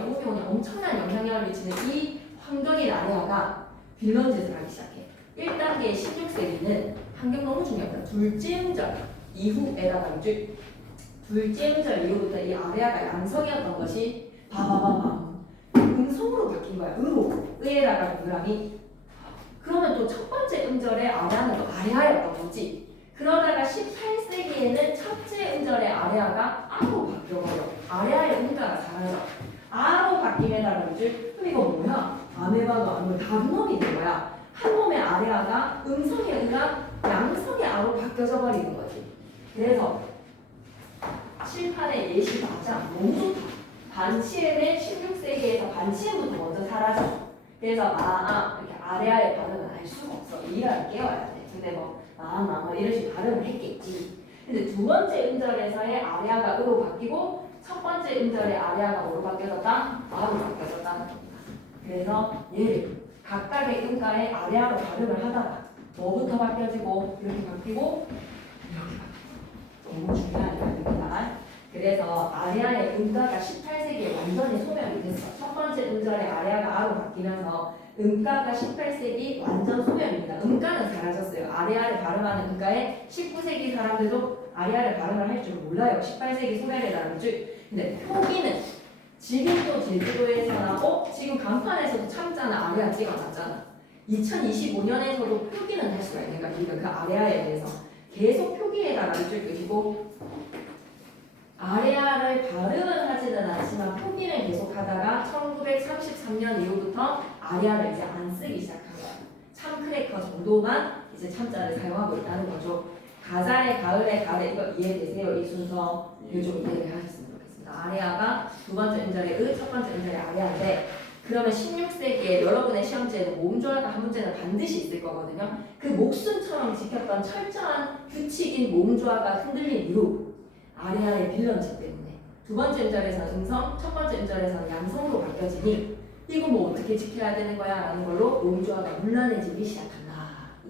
엄청난 영향력을 미치는 이 환경인 아레아가 빌런 짓을 하기 시작해. 1단계 16세기는 환경 너무 중요하다. 둘째 음절 이후에다가 둘째 음절 이후부터 이 아레아가 양성이었던 것이 바바바밤 음성으로 바뀐 거야. 의에다가 동그라미. 그러면 또 첫 번째 음절의 아레아는 또 아레아였던 거지. 그러다가 18세기에는 첫째 음절의 아레아가 아로 바뀌어버려. 아레아의 음가가 사라져. 아로 바뀜에다가 그럼 이거 뭐야? 아메바도 아니고 단놈이 된 거야. 한 놈의 아레아가 음성의 의가 양성의 아로 바뀌어져 버리는 거지. 그래서 칠판의 예시 맞아. 너무 좋다. 반치음은 16세기에서 반치음부터 먼저 사라져. 그래서 이렇게 아레아의 발음은 알 수가 없어. 이해를 깨워야 돼. 근데 뭐 이런 식으로 발음을 했겠지. 근데 두 번째 음절에서의 아레아가 으로 바뀌고 첫 번째 음절의 아레아가 뭐로 바뀌어졌다? 아로 바뀌어졌다는 겁니다. 그래서 얘를 각각의 음가에 아레아로 발음을 하다가 뭐부터 바뀌어지고 이렇게 바뀌고 이렇게 바뀌고 너무 중요한 이야기입니다. 그래서 아레아의 음가가 18세기에 완전히 소멸이 됐어. 첫 번째 음절의 아레아가 아로 바뀌면서 음가가 18세기 완전 소멸입니다. 음가는 사라졌어요. 아레아를 발음하는 음가에 19세기 사람들도 아레아를 발음을 할 줄 몰라요. 18세기 소멸이라는 줄. 근데 표기는 지금도 제주도에서나 지금 간판에서도 참자나 아레아 찍어놨잖아. 2025년에서도 표기는 할 수가 있는 거야. 우리가 그 아레아에 대해서 계속 표기에다가 줄 것이고 아레아를 발음은 하지는 않지만 표기는 계속 하다가 1933년 이후부터 아레아를 이제 안 쓰기 시작한 거야. 참크래커 정도만 이제 참자를 사용하고 있다는 거죠. 가자의 가을의 가을 이거 이해되세요? 이 순서 이거 좀 이해를 하셨으면 좋겠습니다. 아레아가 두 번째 음절의 첫 번째 음절의 아레아인데 그러면 16세기에 여러분의 시험지에는 모음조화가 한 문제는 반드시 있을 거거든요. 그 목숨처럼 지켰던 철저한 규칙인 모음조화가 흔들린 이후 아레아의 빌런지 때문에 두 번째 음절에서는 음성, 첫 번째 음절에서는 양성으로 바뀌어지니 이거 뭐 어떻게 지켜야 되는 거야? 라는 걸로 모음조화가 문란해지기 시작한다.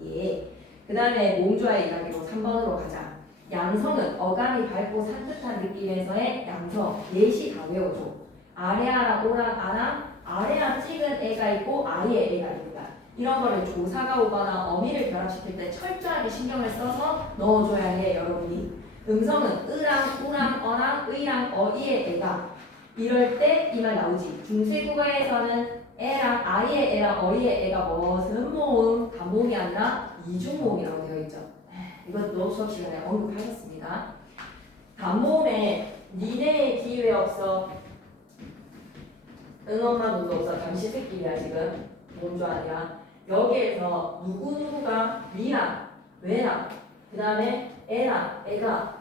예. 그 다음에 모음조화의 이야기로 3번으로 가자. 양성은 어감이 밝고 산뜻한 느낌에서의 양성, 예시 다 외워줘. 아래아랑 오랑 아랑 아래아 찍은 애가 있고 아래에 애가 있다. 이런 거를 조사가 오거나 어미를 결합시킬 때 철저하게 신경을 써서 넣어줘야 해 여러분이. 음성은 으랑 우랑 어랑 의랑 어이의 애가 이럴 때 이 말 나오지. 중세국어에서는 애랑 아이의 애랑 어이의 애가 무슨 모음? 단모음이 아니라 이중모음이라고 되어 있죠. 이것도 수업 시간에 언급하셨습니다. 단모음에 니네 기회 없어. 응엄마 눈도 없어. 잠시 새끼야 지금. 몸조 아니야. 여기에서 누구누구가 니랑 왜랑 그 다음에 애랑 애가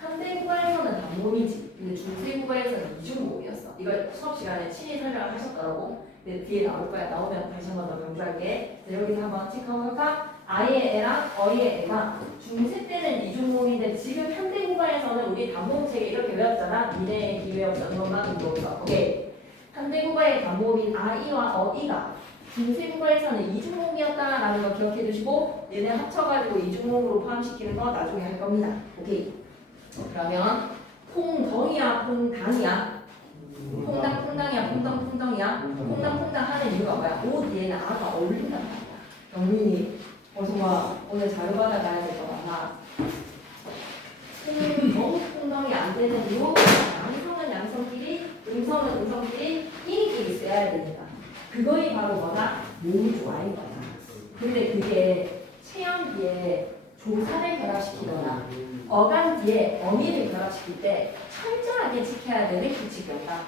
현대국어에서는 단모음이지. 근데 중세국어에서는 이중모음이었어. 이걸 수업 시간에 친히 설명을 하셨더라고. 근데 뒤에 나올 거야. 나오면 다시 한 번 더 명주할게. 여기서 한번 체크해볼까? 아이의 애랑 어이의 애가 중세 때는 이중모음인데 지금 현대국어에서는 우리 단모음책에 이렇게 외웠잖아. 미래의 기회 없어. 이것만 들어오죠. 오케이. 현대국어의 단모음인 아이와 어이가 중세국어에서는 이중모음이었다라는 거 기억해 두시고 얘네 합쳐가지고 이중모음으로 포함시키는 거 나중에 할 겁니다. 오케이. 그러면 퐁덩이야 퐁당이야 퐁당 퐁당이야 퐁덩 퐁덩이야 퐁당 퐁당 하는 이유가 뭐야? 옷 뒤에는 아가 어울린단 말이야. 영민이 어서와. 오늘 자료 받아가야 될 거 많아. 퐁덩 퐁덩이 안 되는 이유 양성은 양성끼리 음성은 음성끼리 끼리끼리 써야 되니까 그거이 바로 뭐다? 몸이 좋아인 거야. 근데 그게 체형 뒤에 조사를 결합시키거나 어감 뒤에 어미를 결합시킬 때 철저하게 지켜야 되는 규칙이었다.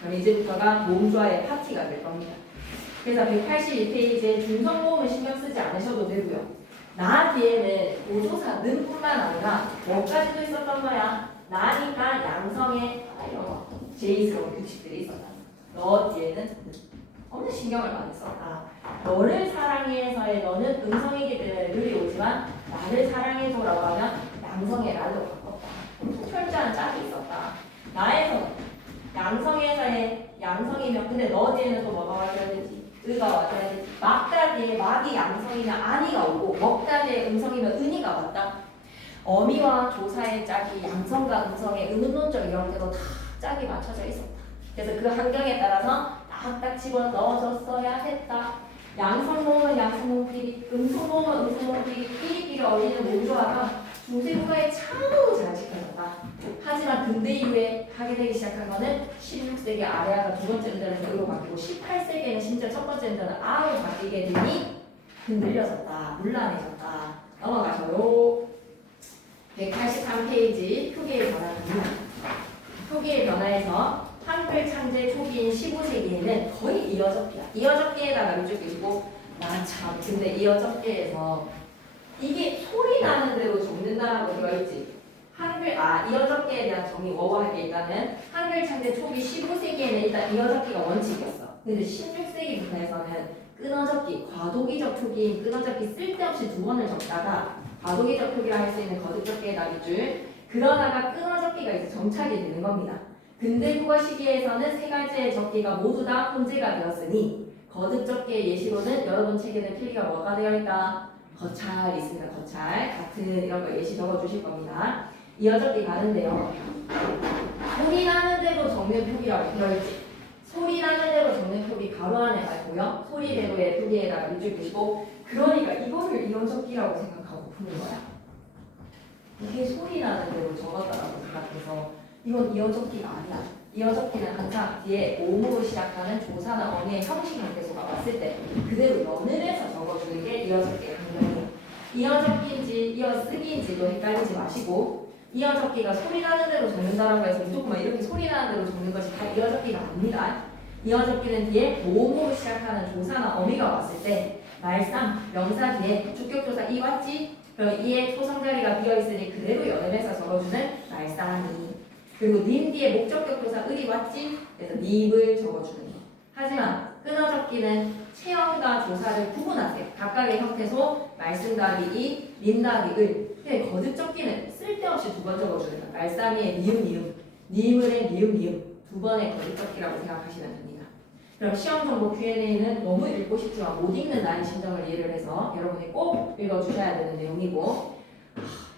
그럼 이제부터가 몸조화의 파티가 될 겁니다. 그래서 182페이지에 중성모음을 신경 쓰지 않으셔도 되고요. 나 뒤에는 보조사 는뿐만 아니라 뭐까지도 있었던 거야. 나니까 양성의 이런 거 제의스러운 규칙들이 있었다. 너 뒤에는 엄청 신경을 많이 썼다. 너를 사랑해서의 너는 음성이기 때문에 늘이 오지만 나를 사랑해줘라고 하면 양성의 라로 바꿨다. 철저한 짝이 있었다. 나에서 양성에서의 양성이면 근데 너 뒤에는 또 뭐가 와줘야 되지? 의가 와줘야 되지. 막다 뒤에 막이 양성이면 아니가 오고 먹다 뒤에 음성이면 은이가 왔다. 어미와 조사의 짝이 양성과 음성의 의문론적 형태로 다 짝이 맞춰져 있었다. 그래서 그 환경에 따라서 딱딱 집어 넣어줬어야 했다. 양성모음은 양성모음끼리, 음성모음은 음성모음끼리 끼리끼리 어울리는 몸조화가 중세국어에 참으로 잘 지켜졌다. 하지만 근대 이후에 하게 되기 시작한 거는 16세기 아래아가 두 번째 음절에서 의로 바뀌고 18세기에는 심지어 첫 번째 음절은 아로 바뀌게 되니 흔들려졌다. 물란해졌다. 넘어가셔요. 183페이지 표기의 변화입니다. 표기의 변화에서 한글 창제 초기인 15세기에는 거의 이어접기야. 이어접기에다가 밑줄 그리고 나 참 근데 이어접기에서 이게 소리 나는 대로 적는다라고 되어 있지. 이어접기에 대한 정의 워워하게 일단은 한글 창제 초기 15세기에는 일단 이어접기가 원칙이었어. 근데 16세기부터에서는 끊어접기, 과도기적 표기인 끊어접기 쓸데없이 두 번을 적다가 과도기적 표기라 할 수 있는 거듭접기에다 밑줄 그러다가 끊어접기가 이제 정착이 되는 겁니다. 근대 국어 시기에서는 세 가지의 접기가 모두 다 혼재가 되었으니 거듭접기의 예시로는 여러분 책에는 필기가 뭐가 되어 있다? 거찰이 있습니다. 거찰 같은 이런 거 예시 적어주실 겁니다. 이어접기 가는데요. 소리 나는 대로 적는 표기라고 되어있지. 소리 나는 대로 적는 표기 가로 안에 말고요. 소리대로의 표기에다가 밑줄 그리고 그러니까 이거를 이어접기라고 생각하고 푸는 거야. 이게 소리 나는 대로 적었다라고 생각해서 이건 이어접기가 아니야. 이어접기는 항상 뒤에 오음으로 시작하는 조사나 어미의 형식 형태소가 왔을 때 그대로 연음해서 적어주는 게 이어접기의 강점이에요. 이어접기인지 이어쓰기인지도 헷갈리지 마시고 이어접기가 소리 나는 대로 적는다라고 해서 무조건 이렇게 소리 나는 대로 적는 것이 다 이어접기가 아닙니다. 이어접기는 뒤에 오음으로 시작하는 조사나 어미가 왔을 때 말상, 명사 뒤에 주격조사 이 왔지? 그럼 이의 초성자리가 비어있으니 그대로 연음해서 적어주는 말상이 그리고 님 뒤에 목적격 조사 을이 왔지? 그래서 님을 적어주는 거. 하지만 끊어접기는 체형과 조사를 구분하세요. 각각의 형태소 말씀 더하기 이, 님 더하기 을. 근데 거듭접기는 쓸데없이 두 번 적어주는 거. 말상의 니은 니은, 님을의 니은 니은 두 번의 거듭접기라고 생각하시면 됩니다. 그럼 시험 정보 Q&A는 너무 읽고 싶지만 못 읽는 나의 심정을 이해를 해서 여러분이 꼭 읽어주셔야 되는 내용이고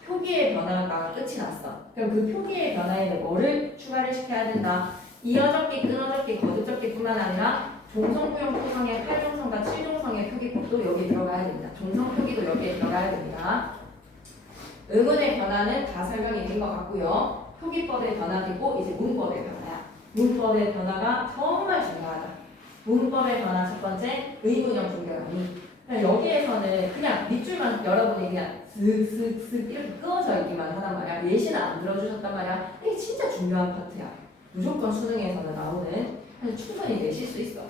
표기의 변화가 끝이 났어. 그럼 그 표기의 변화에는 뭐를 추가를 시켜야 된다? 이어적기, 끊어적기, 거듭적기뿐만 아니라 종성부형 토성의 8종성과 7종성의 표기법도 여기 들어가야 됩니다. 종성 표기도 여기에 들어가야 됩니다. 의문의 변화는 다 설명이 된 것 같고요. 표기법의 변화되고 이제 문법의 변화야. 문법의 변화가 정말 중요하다. 문법의 변화 첫 번째, 의문형 종결함이. 여기에서는 그냥 밑줄만 여러분이 그냥 슥슥슥 이렇게 끊어져 있기만 하단 말이야. 예시는 안 들어주셨단 말이야. 이게 진짜 중요한 파트야. 무조건 수능에서는 나오는. 그래서 충분히 내실 수 있어.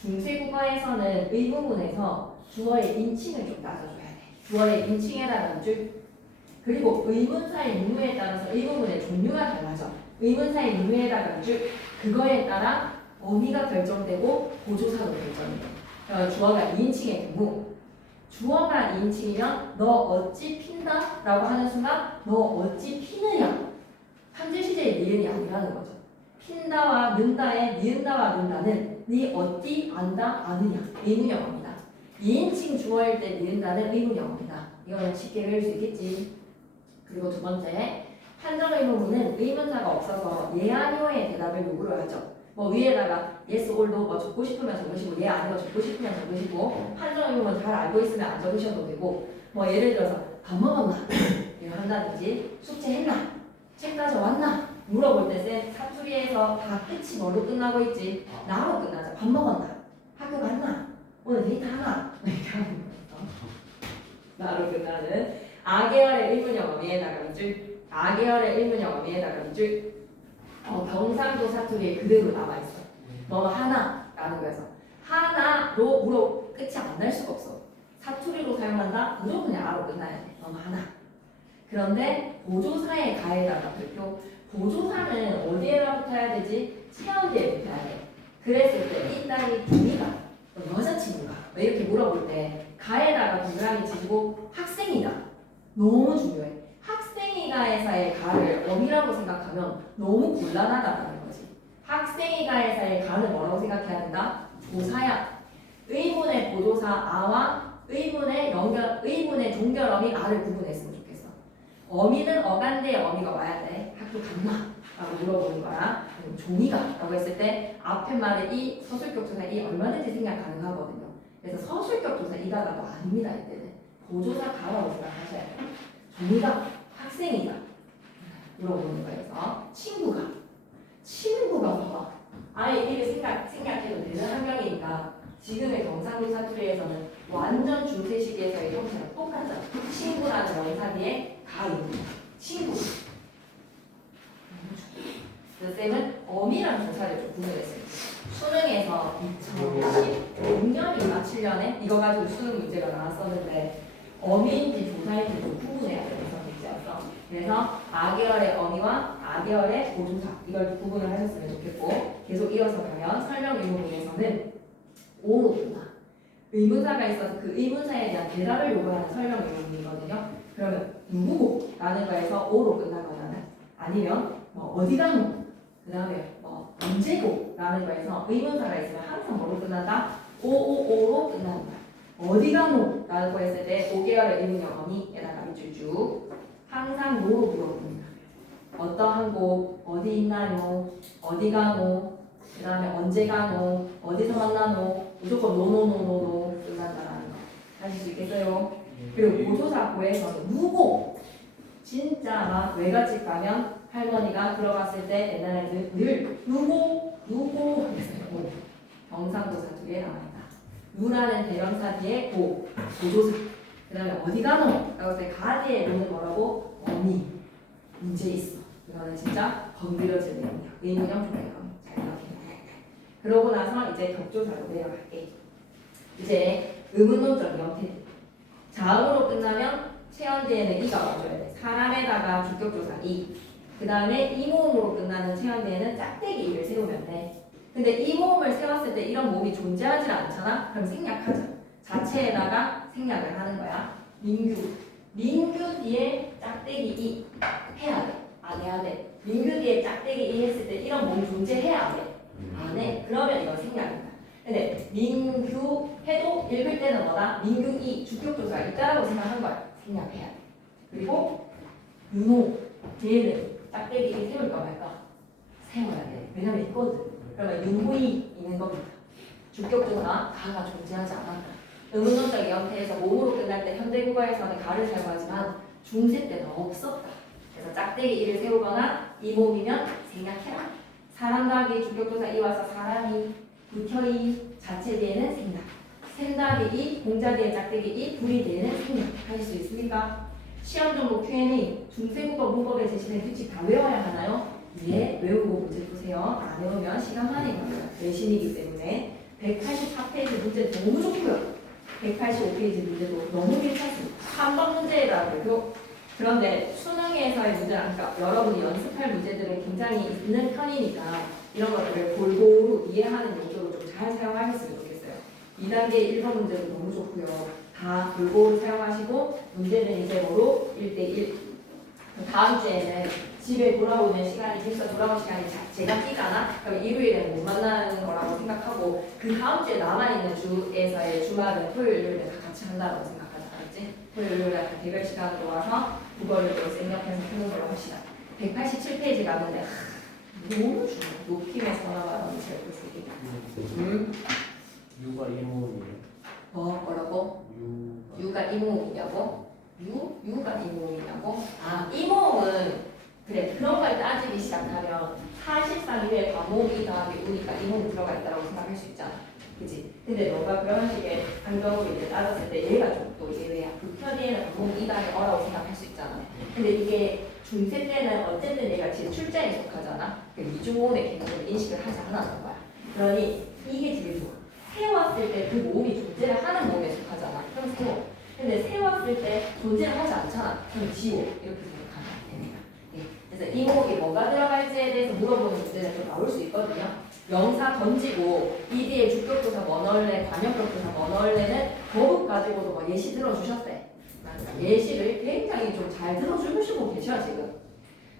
중세국어에서는 의문문에서 주어의 인칭을 좀 따져줘야 돼. 주어의 인칭에다가 줄. 그리고 의문사의 유무에 따라서 의문문의 종류가 달라져. 의문사의 유무에다가 줄. 그거에 따라 어미가 결정되고 보조사도 결정돼. 주어가 2인칭의 경우 주어가 2인칭이면 너 어찌 핀다? 라고 하는 순간 너 어찌 피느냐? 현재시제의 니은이 아니라는 거죠. 핀다와 는다의 니은다와 는다는 니 어디 안다 아느냐 의문형어입니다. 2인칭 주어일 때 니은다는 의문형어입니다. 이거는 쉽게 외울 수 있겠지. 그리고 두 번째, 판정 의문문은 의문사가 없어서 예 아니오의 대답을 요구를 하죠. 뭐 위에다가 yes or no 뭐 적고 싶으면 적으시고 예 아니오 적고 싶으면 적으시고 판정 의문문 잘 알고 있으면 안 적으셔도 되고 뭐 예를 들어서 밥 먹었나 이거 한다든지 숙제했나 책 가져왔나 물어볼 때 쌤 사투리에서 다 끝이 뭘로 끝나고 있지? 나로 끝나죠. 밥 먹었나? 학교 갔나? 오늘 데이트 하나? 이렇게 하는 거예요. 나로 끝나는 아계열의 의문형 어미에다가 밑줄 아계열의 의문형 어미에다가 밑줄 경상도 사투리에 그대로 남아있어. 뭐 하나라는 거에서 하나로 물어 끝이 안 날 수가 없어. 사투리로 사용한다? 무조건 그냥 아로 끝나야 돼. 너무 하나. 그런데 보조사의 가에다가 발표 보조사는 어디에다 붙어야 되지? 체언대에 붙어야 돼. 그랬을 때 이 딸이 중이가 여자친구가 왜 이렇게 물어볼 때 가에다가 동그라미 치고 학생이다. 너무 중요해. 학생이가에서의 가를 어미라고 생각하면 너무 곤란하다는 거지. 학생이가에서의 가는 뭐라고 생각해야 된다? 조사야. 의문의 보조사 아와 의문의 종결어미 아를 구분했으면 좋겠어. 어미는 어간대의 어미가 와야 돼. 학교 갔나? 라고 물어보는 거야. 종이가 라고 했을 때 앞에 말에 이 서술격 조사 이 얼마든지 생각 가능하거든요. 그래서 서술격 조사 이가 나도 아닙니다. 이때는 보조사 가라고 생각하셔야 돼요. 종이가 학생이다 물어보는 거에서 친구가 봐봐. 아예 이를 생각해도 되는 한 명이니까 지금의 경상도 사투리에서는 완전 중세 시기에서의 형태랑 똑같잖아. 친구라는 명사 뒤에 가입니다. 친구. 그래서 쌤은 어미라는 조사를 좀 구분했어요. 수능에서 2016년인가 7년에 이거 가지고 수능 문제가 나왔었는데 어미인지 조사인지 좀 구분해야 되는 문제였어. 그래서 아계열의 어미와 아계열의 보조사 이걸 구분을 하셨으면 좋겠고 계속 이어서 가면 설명 의문문에서는 오로 끝나. 의문사가 있어서 그 의문사에 대한 대답을 요구하는 설명 의문문이거든요. 그러면 누구고? 라는 거에서 오로 끝나거나 아니면 뭐 어디가 뭐 그 다음에 뭐 언제고? 라는 거에서 의문사가 있으면 항상 뭐로 끝난다? 오로 끝난다. 어디가 뭐? 라는 거 했을 때 5개월의 의문형 어미에다가 밑줄 쭉 항상 뭐로 물어봅니다. 어떠한 곳, 어디 있나요? 어디 가노? 그 다음에 언제 가노? 어디서 만나노? 무조건 노노노노노 끝난다라는 거 하실 수 있겠어요? 그리고 보조사 고에서는 누구? 진짜 막 외갓집 가면 할머니가 들어갔을 때 옛날에는 늘 누구 했어요. 경상도 사투리에 나와있다. 누라는 대명사 뒤에 보조사. 그 다음에 어디 가노? 라고 했을 때 가디의 노는 뭐라고? 어미. 문제 있어. 이거는 진짜 건드려질 내용이야. 의문형 조례형. 잘 기억해. 그러고 나서 이제 격조사로 내려갈게. 이제 의문론적 형태. 자음으로 끝나면 체언대에는 이가 와줘야 돼. 사람에다가 주격조사 이. 그 다음에 이모음으로 끝나는 체언대에는 짝대기 이를 세우면 돼. 근데 이모음을 세웠을 때 이런 모음이 존재하지 않잖아? 그럼 생략하자. 자체에다가 생략을 하는 거야. 민규 뒤에 짝대기 이 해야 돼. 안 해야 돼. 민규 뒤에 짝대기 이 했을 때 이런 모음이 존재해야 돼. 안 해. 그러면 이건 생략이다. 근데 민규 해도 읽을 때는 뭐다? 민규 이 주격조사 있다라고 생각한 거야. 생략해야 돼. 그리고 윤호 뒤에는 짝대기 이 세울까 말까? 세워야 돼. 왜냐면 있거든. 그러면 유무이 있는 겁니다. 주격조사 가가 존재하지 않았다. 의문문적인 형태에서 몸으로 끝날 때 현대국어에서는 가를 사용하지만 중세 때는 없었다. 그래서 짝대기 이를 세우거나 이 몸이면 생략해라. 사람 더하기 주격조사 이와서 사람이 부혀이 자체 뒤에는 생략. 샘다기 이 공자 뒤에 짝대기 이 불이 뒤에는 생략. 하실 수 있습니까? 시험 정보 Q&A 중세국어 문법에 제시된 규칙 다 외워야 하나요? 예, 외우고 문제 푸세요. 안 외우면 시간 많이 걸려요. 내신이기 때문에 184페이지 문제 너무 좋고요. 185페이지 문제도 너무 괜찮습니다. 한 번 문제라고요. 그런데 수능에서의 문제는 그러니까 여러분이 연습할 문제들은 굉장히 있는 편이니까 이런 것들을 골고루 이해하는 용도로 좀 잘 사용하셨으면 좋겠어요. 2단계 1번 문제도 너무 좋고요. 다 골고루 사용하시고 문제는 이제 뭐로 1대1 다음 주에는 집에 돌아오는 시간이 집에서 돌아오는 시간이 제가 끼잖아. 그럼 일요일에는 못 만나는 거라고 생각하고 그 다음 주에 남아있는 주에서의 주말은 토요일 일요일에 다 같이 한다고 생각하자. 알았지? 토요일 일요일에 다 대결 시간으로 와서 국어를 또 생략해서 푸는 걸로 합시다. 187페이지 가는데 너무 중요해. 높임의 선화가 너무 잘 보시기. 유가 이모이에요. 뭐라고? 유가 유가 이모이냐고? 유가 이모이냐고? 아, 이모음은 그래, 그런 걸 따지기 시작하면 사실상 위에 과목이 더하기 우니까 이모음 들어가 있다고 생각할 수 있잖아. 그치? 근데 너가 그런 식의 환경으로 이제 따졌을 때 얘가 좀 또 예외야. 북편이에는 과목 2단계 어라고 생각할 수 있잖아. 근데 이게 중세 때는 어쨌든 얘가 제 출자에 속하잖아. 이중모음의 개념을 인식을 하지 않았던 거야. 그러니 이게 제일 좋아. 세웠을 때 그 모음이 존재를 하는 모음에 속하잖아. 그럼 세워. 근데 세웠을 때 존재를 하지 않잖아. 그럼 지워. 이렇게 생각하면 됩니다. 그래서 이 모음이 뭐가 들어갈지에 대해서 물어보는 문제는 좀 나올 수 있거든요. 명사 던지고 이 뒤에 주격조사 뭐 넣을래, 관역격조사 뭐 넣을래는 거북 가지고도 뭐 예시 들어주셨대. 예시를 굉장히 좀 잘 들어주시고 계셔 지금.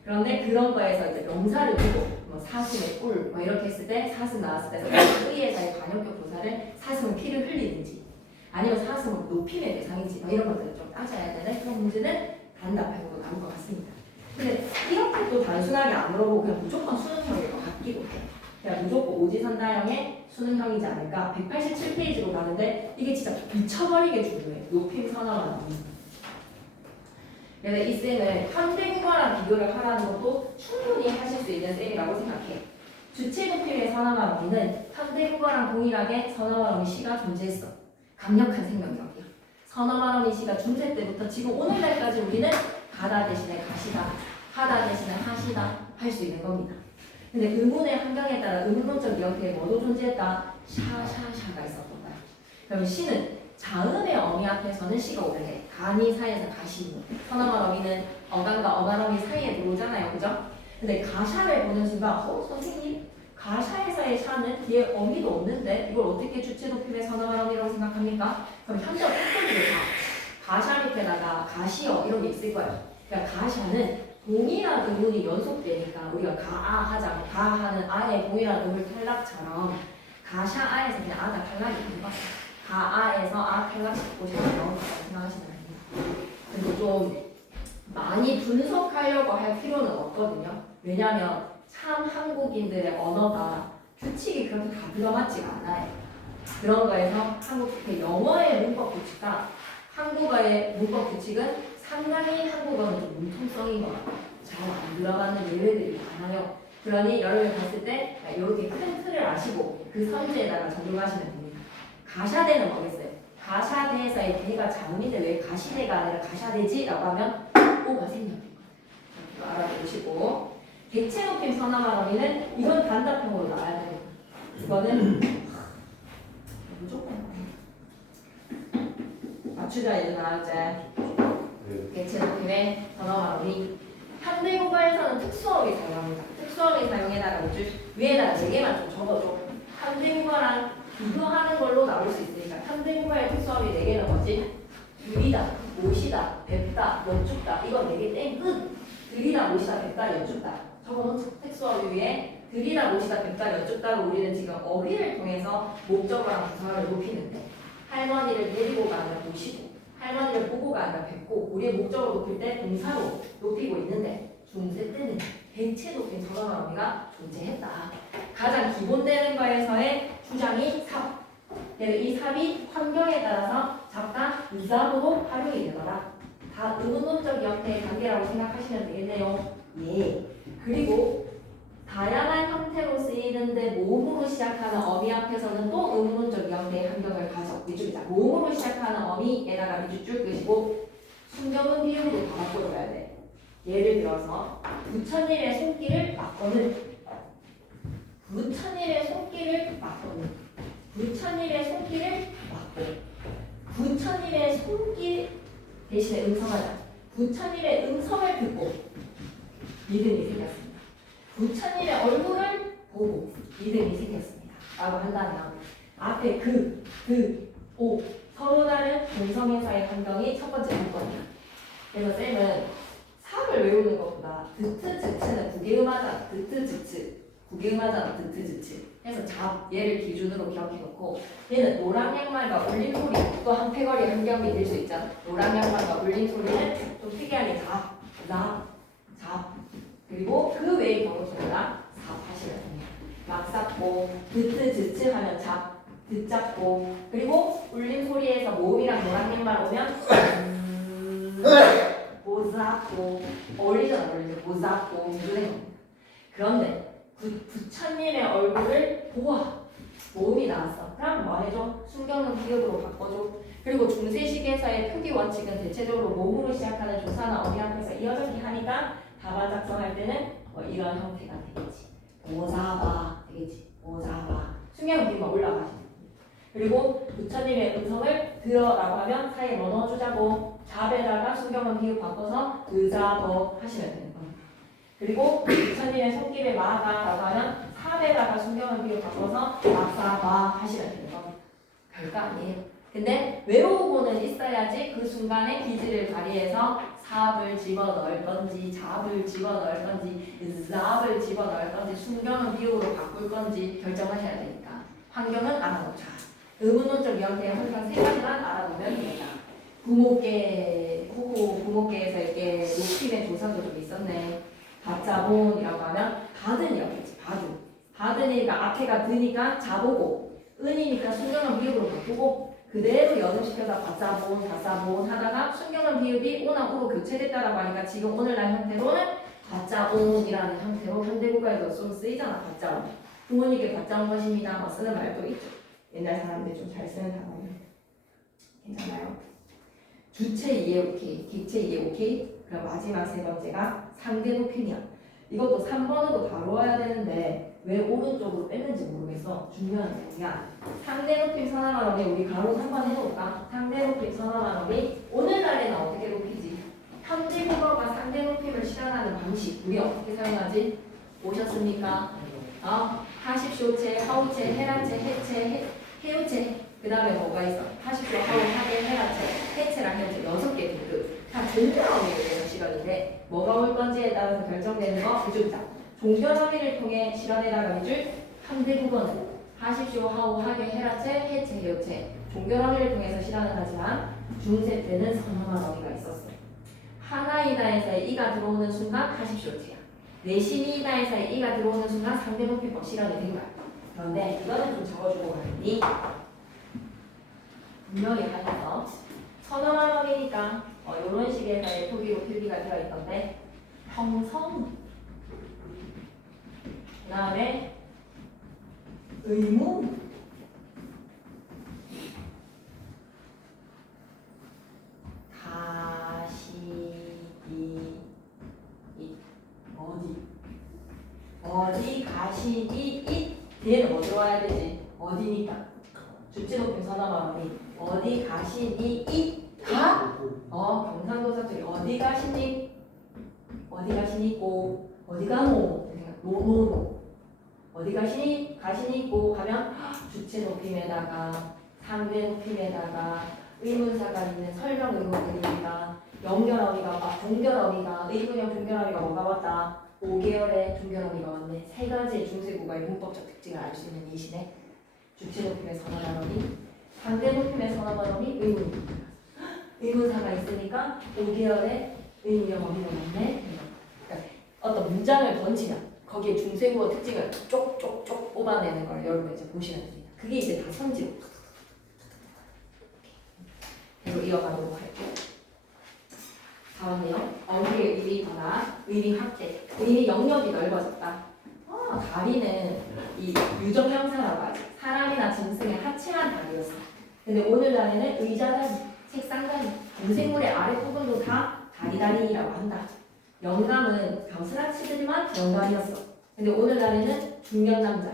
그런데 그런 거에서 이제 명사를 두고 뭐 사슴의 꿀 뭐 이렇게 했을 때 사슴 나왔을 때 의에서의 관역격 조사를 사슴은 피를 흘리는지 아니면 사슴은 높임의 대상인지 뭐 이런 것들을 좀 따져야 되는 그런 문제는 단답형으로 나올 것 같습니다. 근데 이렇게 또 단순하게 안 물어보고 그냥 무조건 수능형일 것 같기도 해요. 그냥 무조건 오지선다형의 수능형이지 않을까. 187페이지로 가는데 이게 진짜 미쳐버리게 중요해. 높임 선언만 나옵니다. 그래서 이 쌤은 현대국어랑 비교를 하라는 것도 충분히 하실 수 있는 쌤이라고 생각해. 주체 높임의 선언만 어미는 현대국어랑 동일하게 선언만 어미 시가 존재했어. 강력한 생명력이야. 선언만 어미 시가 중세 때부터 지금 오늘날까지 우리는 가다 대신에 가시다, 하다 대신에 하시다 할 수 있는 겁니다. 근데 의문의 환경에 따라 의문론적 형태의 뭐도 존재했다. 샤샤샤가 있었던 거야. 그럼 시는 자음의 어미 앞에서는 시가 오래 간이 사이에서 가시 선어만 어미는 어간과 어간 어미 사이에 들어오잖아요. 그죠? 근데 가샤를 보는 순간 선생님 가샤에서의 샤는 뒤에 어미도 없는데 이걸 어떻게 주체 높임의 선어만 어미라고 생각합니까? 그럼 현재 팩토리를 가샤 밑에다가 가시어 이런 게 있을 거야. 그러니까 가샤는 동일한 의문이 연속되니까 우리가 가아 하자 가하는 아의 동일한 의문 탈락처럼 가샤아에서 그냥 아가 탈락이 된 거야. 가아에서 아 탈락시키고 싶어 나온 거라고 생각하시면 됩니다. 근데 좀 많이 분석하려고 할 필요는 없거든요. 왜냐하면 참 한국인들의 언어가 규칙이 그렇게 다 들어맞지가 않아요. 그런 거에서 영어의 문법 규칙과 한국어의 문법 규칙은 상당히 한국어는 좀 융통성인 것 같아요. 잘 안 들어가는 예외들이 많아요. 그러니 여러분이 봤을 때 이렇게 큰 틀을 아시고 그 선지에다가 적용하시면 됩니다. 가샤대는 뭐겠어요? 가샤대에서의 대가 자음인데 왜 가시대가 아니라 가샤대지? 라고 하면 오가 생략된 거예요. 이렇게 알아두시고 객체 높임 선화만 어미는 이건 단답형으로 나와야 돼요. 이거는 무조건 맞추자 얘들아 이제 객체 높임의 선화만 어미 현대국어에서는 특수어휘 사용합니다. 특수어휘 사용에다가 위에다가 4개만 좀 적어줘. 현대국어랑 비교하는 걸로 나올 수 있으니까 현대국어의 특수어휘 4개는 뭐지? 들이다, 모시다, 뵙다, 여쭙다 이거 4개 땡 끝! 들이다, 모시다, 뵙다, 여쭙다 적어놓은 특수어휘 위에 들이다, 모시다, 뵙다, 여쭙다로 우리는 지금 어휘를 통해서 목적어랑 부사를 높이는데 할머니를 데리고 가면 모시고 할머니를 보고 가면 뵙고 우리의 목적으로 높일 때 동사로 높이고 있는데 중세 때는 백체 높임 선언한 어미가 존재했다. 가장 기본되는 거에서의 주장이 삽. 그래서 이 삽이 환경에 따라서 잠깐 의사로 활용이 되더라. 다 의문문적 형태의 관계라고 생각하시면 되겠네요. 예. 그리고 다양한 형태로 쓰이는데 모음으로 시작하는 어미 앞에서는 또 의문문적 형태의 환경을 가져. 위주이다. 모음으로 시작하는 어미에다가 밑줄 줄 것이고 순경은 비음으로 다 바꿔줘야 돼. 예를 들어서 부처님의 손길을 맞거는 부처님의 손길을 맞거는 부처님의 손길을 맞고 부처님의 손길 대신에 음성하자. 부처님의 음성을 듣고 믿음이 생겼습니다. 부처님의 얼굴을 보고 믿음이 생겼습니다. 라고 한다면 앞에 오 서로 다른 동성애사의 환경이 첫 번째 조건이야. 그래서 쌤은 삽을 외우는 것보다 드트 즈츠는 구개음하잖아. 드트 즈츠 구개음하잖아. 드트 즈츠 해서 잡 얘를 기준으로 기억해놓고 얘는 노랑 양말과 울림 소리 또 한패거리 환경이 될 수 있잖아. 노랑 양말과 울림 소리는 좀 특이하게 잡 그리고 그 외의 경우처럼 삽하시면 됩니다. 막 잡고 드트 즈츠 하면 잡 듣잡고 그리고 울림 소리에서 모음이랑 노랑 양말 오면 보잡고 어울리잖아. 보잡고 이런 겁니다. 그런데 부처님의 얼굴을 보아 모음이 나왔어. 그럼 뭐 해줘? 순경은 비읍으로 바꿔줘. 그리고 중세시계에서의 표기 원칙은 대체적으로 모음으로 시작하는 조사나 어미 앞에서 이어졌기 하니까 답안 작성할 때는 뭐 이런 형태가 되겠지. 보잡아 되겠지. 보잡아 순경은 비읍만 올라가지. 그리고 부처님의 음성을 들어라고 하면 사이에 뭐 넣어주자고 잡에다가 순경은 비읍 바꿔서 의자버 하시면 되는 겁니다. 그리고 부처님의 손길에 마가라고 하면 삽에다가 순경은 비읍 바꿔서 막사바 하시면 되는 겁니다. 별거 아니에요. 근데 외우고는 있어야지 그 순간에 기질을 발휘해서 삽을 집어넣을 건지 잡을 집어넣을 건지 잡을 집어넣을 건지 순경은 비읍으로 바꿀 건지 결정하셔야 되니까 환경은 알아놓자. 의문론적 형태의 환경 세 가지만 알아보면 됩니다. 부모계에서 이렇게 높임의 조사도 좀 있었네. 받자본이라고 하면 받은이었겠지. 받은이가 앞에가 드니까 자보고 은이니까 순경은 비읍으로 바꾸고 그대로 연음시켜서 받자본 하다가 순경은 비읍이 오나 우로 교체됐다라고 하니까 지금 오늘날 형태로는 받자본이라는 형태로 현대국어에서 좀 쓰이잖아. 받자본 부모님께 받자온 것입니다. 뭐 쓰는 말도 있죠. 옛날 사람들 좀 잘 쓰는 단어예요. 괜찮아요? 주체 이해 오케이, 객체 이해 오케이. 그럼 마지막 세 번째가 상대 높임이야. 이것도 3번으로 다루어야 되는데 왜 오른쪽으로 뺐는지 모르겠어. 중요한 점이야. 상대 높임 선언한 어미 우리 가로 3번 해볼까? 상대 높임 선언한 어미 오늘날에는 어떻게 높이지? 현대국어가 상대 높임을 실현하는 방식 우리 어떻게 사용하지? 오셨습니까? 하십쇼체, 하우체, 해라체, 해체, 해우체 그 다음에 뭐가 있어? 하십쇼, 하우, 하게, 해라체, 해체랑 해우체 6개 등급 다 종결어미에 대해서 실현인데 뭐가 올 건지에 따라서 결정되는 거 그중자 종결어미를 통해 실현해나가 밑줄 현대국어는 하십쇼, 하우, 하게, 해라체, 해체, 해우체 종결어미를 통해서 실현을 하지만 중세 때는 선언한 어미가 있었어. 하나이다에서의 이가 들어오는 순간 하십쇼체야. 내신이다에서의 이가 들어오는 순간 상대 높임법 실현이 된 거야. 그런데 이거는 좀 적어주고 가니 분명히 하셔서 선언한 어미니까 이런 식에서의 표기로 필기가 되어 있던데 형성 그 다음에 의문 가시기 어디 가시기 잇 뒤에는 뭐 들어와야 되지? 어디니까 주체 높임 선언한 어미 어디 가시니 잇 가? 경상도사 쪽에 어디 가시니? 어디 가시니고 어디 가노? 노노노 어디 가시니? 가시니고 하면 주체 높임에다가 상대 높임에다가 의문사가 있는 설명 의문입니다. 연결어미가 종결어미가 의문형 종결어미가 뭐가 왔다? 5개월의 종결어미가 왔네. 세 가지의 중세국어의 문법적 특징을 알 수 있는 이시네. 주체 높임의 선언한 어미, 상대 높임의 선언한 어미, 의문입니다. 의문사가 있으니까 5개월의 의문형 어미가 왔네. 그러니까 어떤 문장을 던지면 거기에 중세국어 특징을 쪽쪽쪽 뽑아내는 걸 여러분 이제 보시면 됩니다. 그게 이제 다 성질. 그리고 이어가도록 할게요. 다음 내용. 어휘의 의미 변화, 의미 확대, 의미 영역이 넓어졌다. 다리는 이 유정명사라고 하죠. 사람이나 짐승의 하체만 다리였어. 근데 오늘날에는 의자다리, 책상다리, 동생물의 아랫부분도 다 다리다리라고 한다. 영감은 벼슬아치들만 영감이었어. 근데 오늘날에는 중년 남자,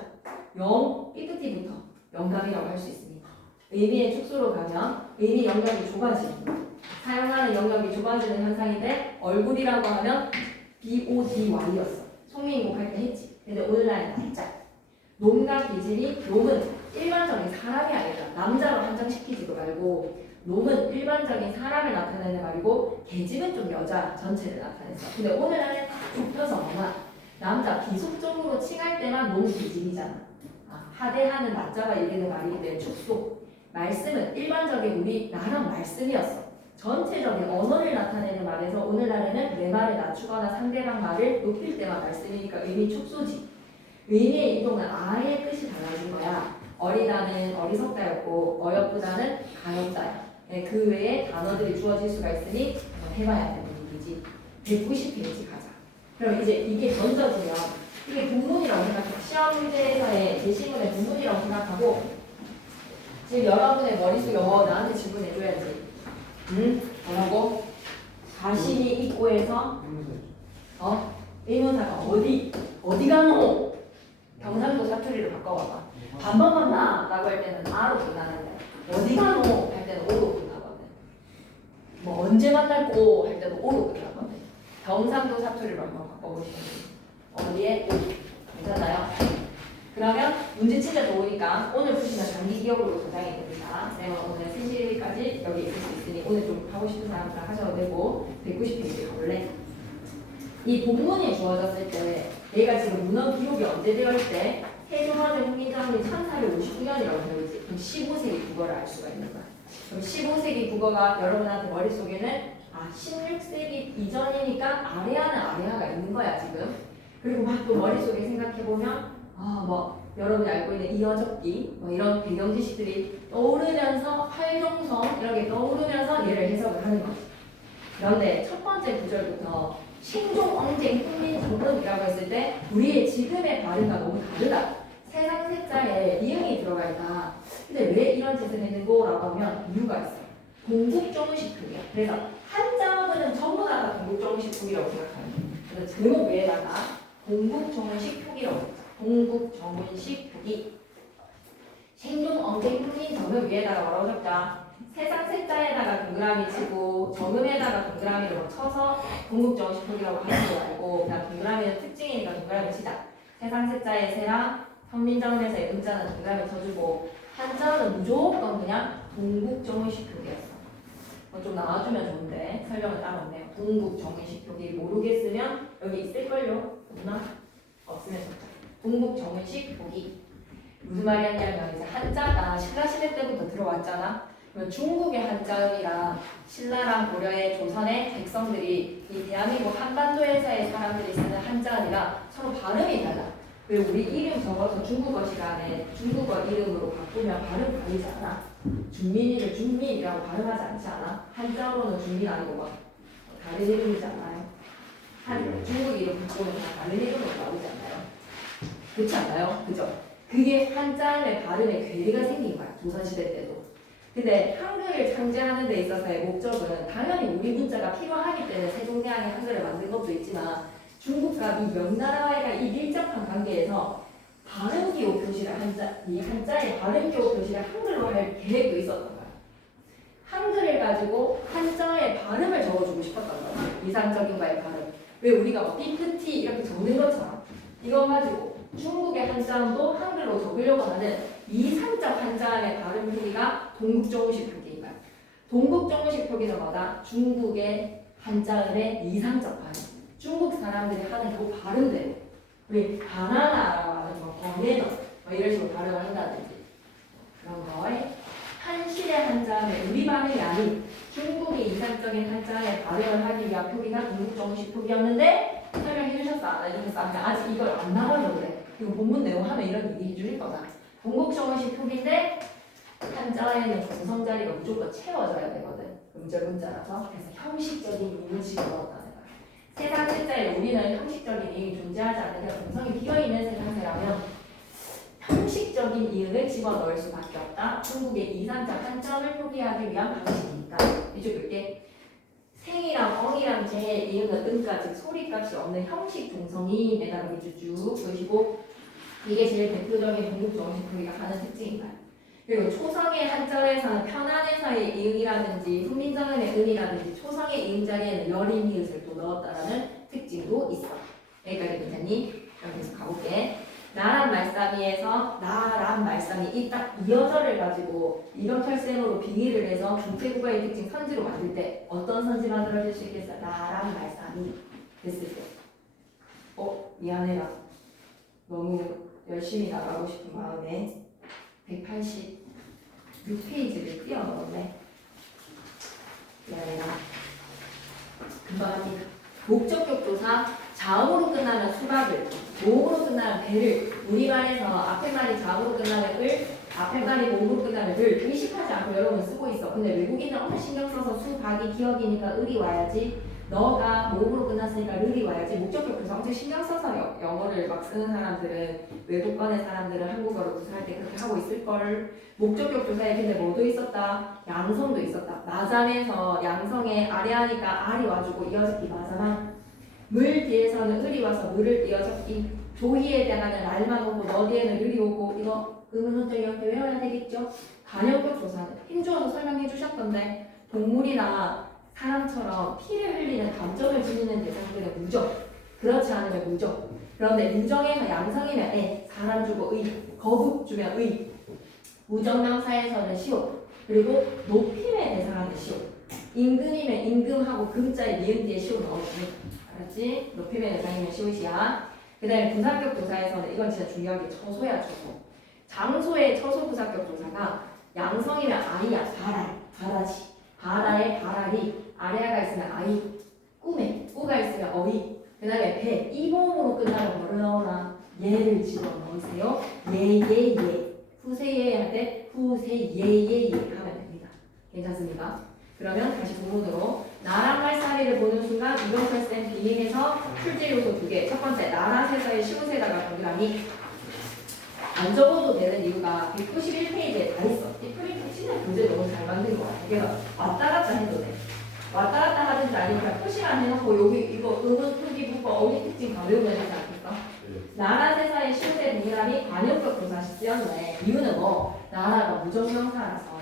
삐끗이부터 영감이라고 할 수 있습니다. 의미의 축소로 가면 의미 영역이 좁아집니다. 사용하는 영역이 좁아지는 현상인데 얼굴이라고 하면 BODY였어. 송민국 할 때 했지. 근데 오늘날은 날짜. 놈과 기질이 놈은 일반적인 사람이 아니라 남자로 한정시키지도 말고 놈은 일반적인 사람을 나타내는 말이고 계집은 좀 여자 전체를 나타냈어. 근데 오늘날은 다 좁혀서 뭐나 남자 비속적으로 칭할 때만 놈 계집이잖아. 하대하는 낮자가 이르는 말이기 때문에 축소. 말씀은 일반적인 우리 나랑 말씀이었어. 전체적인 언어를 나타내는 말에서 오늘날에는 내 말을 낮추거나 상대방 말을 높일 때만 말씀이니까 의미 축소지. 의미의 이동은 아예 뜻이 달라진 거야. 어리다는 어리석다였고 어여쁘다는 가엾다야. 그 외에 단어들이 주어질 수가 있으니 해봐야 되는 얘기지. 190페이지 가자. 그럼 이제 이게 던져지면 이게 본문이라고 생각해. 시험 문제에서의 제시문의 본문이라고 생각하고 지금 여러분의 머릿속에 나한테 질문해줘야지. 뭐라고? 자신이 있고에서 의문사가 어디 가노? 경상도 사투리를 바꿔봐봐. 밥 먹었나? 라고 할 때는 아로 끝나는데 어디 가노? 할 때는 오로 끝나거든. 뭐 언제 만날고? 할 때는 오로 끝나거든. 경상도 사투리로 한번 바꿔보시면 돼요. 어디에? 괜찮아요? 그러면 문제 진짜 좋으니까 오늘 푸시면 단기 기억으로 저장이 됩니다. 내가 오늘 3시까지 여기 있을 수 있으니 오늘 좀 하고 싶은 사람들 하셔도 되고 190페이지 가볼래? 이 본문이 주어졌을 때 얘가 지금 문헌 기록이 언제 되어 있을 때 세종화된 훈민정음이 1459년이라고 되어 있지. 그럼 15세기 국어를 알 수가 있는 거야. 그럼 15세기 국어가 여러분한테 머릿속에는 16세기 이전이니까 아레아는 아레아가 있는 거야 지금. 그리고 막 또 머릿속에 생각해보면 여러분이 알고 있는 이어적기 이런 배경 지식들이 떠오르면서 활동성 이런 게 떠오르면서 얘를 해석을 하는 거지. 그런데 첫 번째 구절부터 신종 언쟁 훈민 정론이라고 했을 때 우리의 지금의 발음과 너무 다르다. 세상 세자에 이응이 들어가 있다. 근데 왜 이런 짓을 했는고? 라고 하면 이유가 있어요. 동국정식 표기야. 그래서 한자어는 전부 다 동국정식 표기라고 생각하는 거예요. 그래서 제목 외에다가 동국정식 표기라고 했죠. 동국정식 표기. 생존 언쟁 훈민 정음 위에다가 뭐라고 적자? 세상 세자에다가 동그라미 치고 정음에다가 동그라미를 막 쳐서 동국정식 표기라고 하는 거 말고 그냥 동그라미는 특징이니까 동그라미 치자. 세상 세자의 세랑 선민정음에서의 음자는 동그라미 쳐주고 한자는 무조건 그냥 동국정식 표기였어. 좀 나와주면 좋은데 설명은 따로 없네요. 동국정식 표기 모르겠으면 여기 있을걸요? 없나? 없으면 적자. 동국정식 표기 무슨 말이 하냐면 이제 한자가 신라 시대 때부터 들어왔잖아. 그러면 중국의 한자음이랑 신라랑 고려의 조선의 백성들이 이 대한민국 한반도에서의 사람들이 쓰는 한자음이랑 서로 발음이 달라. 왜 우리 이름 적어서 중국어 시간에 중국어 이름으로 바꾸면 발음 다르지 않아? 준민이를 준민이라고 발음하지 않지 않아? 한자어로는 준민 아니고 막 다른 이름이지 않아요? 중국 이름 바꾸면 다 다른 이름으로 나오지 않나요? 그렇지 않나요? 그죠? 그게 한자음의 발음에 괴리가 생긴 거야. 조선시대 때도. 근데 한글을 창제하는 데 있어서의 목적은 당연히 우리 문자가 필요하기 때문에 세종대왕이 한글을 만든 것도 있지만 중국과 이 명나라와의 이 밀접한 관계에서 발음기호 표시를 이 한자의 발음기호 표시를 한글로 할 계획도 있었던 거야. 한글을 가지고 한자의 발음을 적어주고 싶었던 거야. 이상적인 거의 발음. 왜 우리가 뭐 삐끗이 이렇게 적는 것처럼 이거 가지고 중국의 한자음도 한글로 적으려고 하는 이상적 한자음의 발음 표기가 동국정식 표기인 거야. 동국정식 표기는 뭐다? 중국의 한자음의 이상적 발음. 중국 사람들이 하는 그 발음대로. 우리 바나나라고 하는 거, 버네너 이런 식으로 발음을 한다든지 그런 거에 한실의 한자음의 우리 발음이 아닌 중국의 이상적인 한자음의 발음을 하기 위한 표기가 동국정식 표기였는데 설명 설명해 주셨어 안 해주셨어 하면 아직 이걸 안 나와도 돼. 이거 본문 내용 하면 이런 얘기 해줄 거다. 동국정원식 표기인데 한자에는 분성 자리가 무조건 채워져야 되거든. 음절문자라서. 그래서 형식적인 이음을 집어넣었다는 거야. 세상 실자에 우리는 형식적인 이음이 존재하지 않는 게 분성이 비어있는 세상세라면 형식적인 이음을 집어넣을 수밖에 없다. 중국의 이산자 한점을 표기하기 위한 방식이니까. 이쪽 볼게. 생이랑 엉이랑 제, 이음은 은까지 소리값이 없는 형식 동성이 매달아 쭉 보시고 이게 제일 대표적인 동국정식 표기가 하는 특징인가요? 그리고 초성의 한자에서는 편안해서의 이응이라든지 훈민정음의 음이라든지 초성의 이응 자리에는 여린 이응을 또 넣었다라는 특징도 있어. 여기까지 괜찮니? 그럼 계속 가볼게. 나란 말싸미에서 나란 말싸미 이 딱 이어절을 가지고 이병철쌤으로 빙의를 해서 중태국어의 특징 선지로 만들 때 어떤 선지 만들어질 수 있겠어? 나란 말싸미 됐을 때 미안해라 너무 열심히 나가고 싶은 마음에 186페이지를 띄워넣었네. 미안해라 금방 합니다. 목적격 조사 자음으로 끝나는 수박을 모음으로 끝나는 배를 우리말에서 앞에 말이 자음으로 끝나는 을 앞에 말이 모음으로 끝나는 을 의식하지 않고 여러분 쓰고 있어. 근데 외국인은 엄청 신경 써서 수박이 기억이니까 을이 와야지 너가 모음으로 끝났으니까 을이 와야지 목적격 조사 엄청 신경 써서 영어를 막 쓰는 사람들은 외국권의 사람들은 한국어로 구사할 때 그렇게 하고 있을걸. 목적격 조사에 근데 뭐도 있었다? 양성도 있었다. 마잠에서 양성에 아래 하니까 알이 와주고 이어적기 마잠한 물 뒤에서는 을이 와서 물을 이어적기 조희에 대한 알만 오고 너 뒤에는 을이 오고 이거 의문문적 이렇게 외워야 되겠죠? 간역격 조사는 힘주어서 설명해 주셨던데 동물이나 사람처럼 피를 흘리는 감정을 지니는 대상들은 무적 그렇지 않으면 무적 그런데 무정에서 양성이면 애 사람 주고 의 거북 주면 의 무정명사에서는 시옷 그리고 높임의 대상하는 시옷 임금이면 임금하고 금자에 니은 뒤에 시옷 넣어주는 알았지? 높임의 대상이면 시옷이야. 그 다음에 부사격 조사에서는 이건 진짜 중요하게 처소야 처소. 장소의 처소 부사격 조사가 양성이면 아이야 바랄 바라지 바라의 바랄이 아래아가 있으면 아이 꿈에 꾸가 있으면 어이 그 다음에 배 이봉으로 끝나는 뭐를 넣어라 예를 집어넣으세요. 예예예 후세예 할 때 후세예예예 하면 됩니다. 괜찮습니까? 그러면 다시 본문으로 나란 말싸미를 보는 순간 이병철쌤 빙의해서 출제 요소 2개. 첫 번째 나란에서의 시옷에다가 동그라미 안 적어도 되는 이유가 191페이지에 다 있어. 이 프린트 진짜 문제 너무 잘 만든 것 같아. 그래서 왔다 갔다 해도 돼. 왔다 갔다 하든지 아니면 그냥 표시만 해놓고 여기 이거 의문 표기 문법 어휘 특징 다 외우면 되지 않겠어? 나란에서의 시옷의 동그라미 관용격 조사시 쓰였네. 이유는 뭐? 나라가 무정명사라서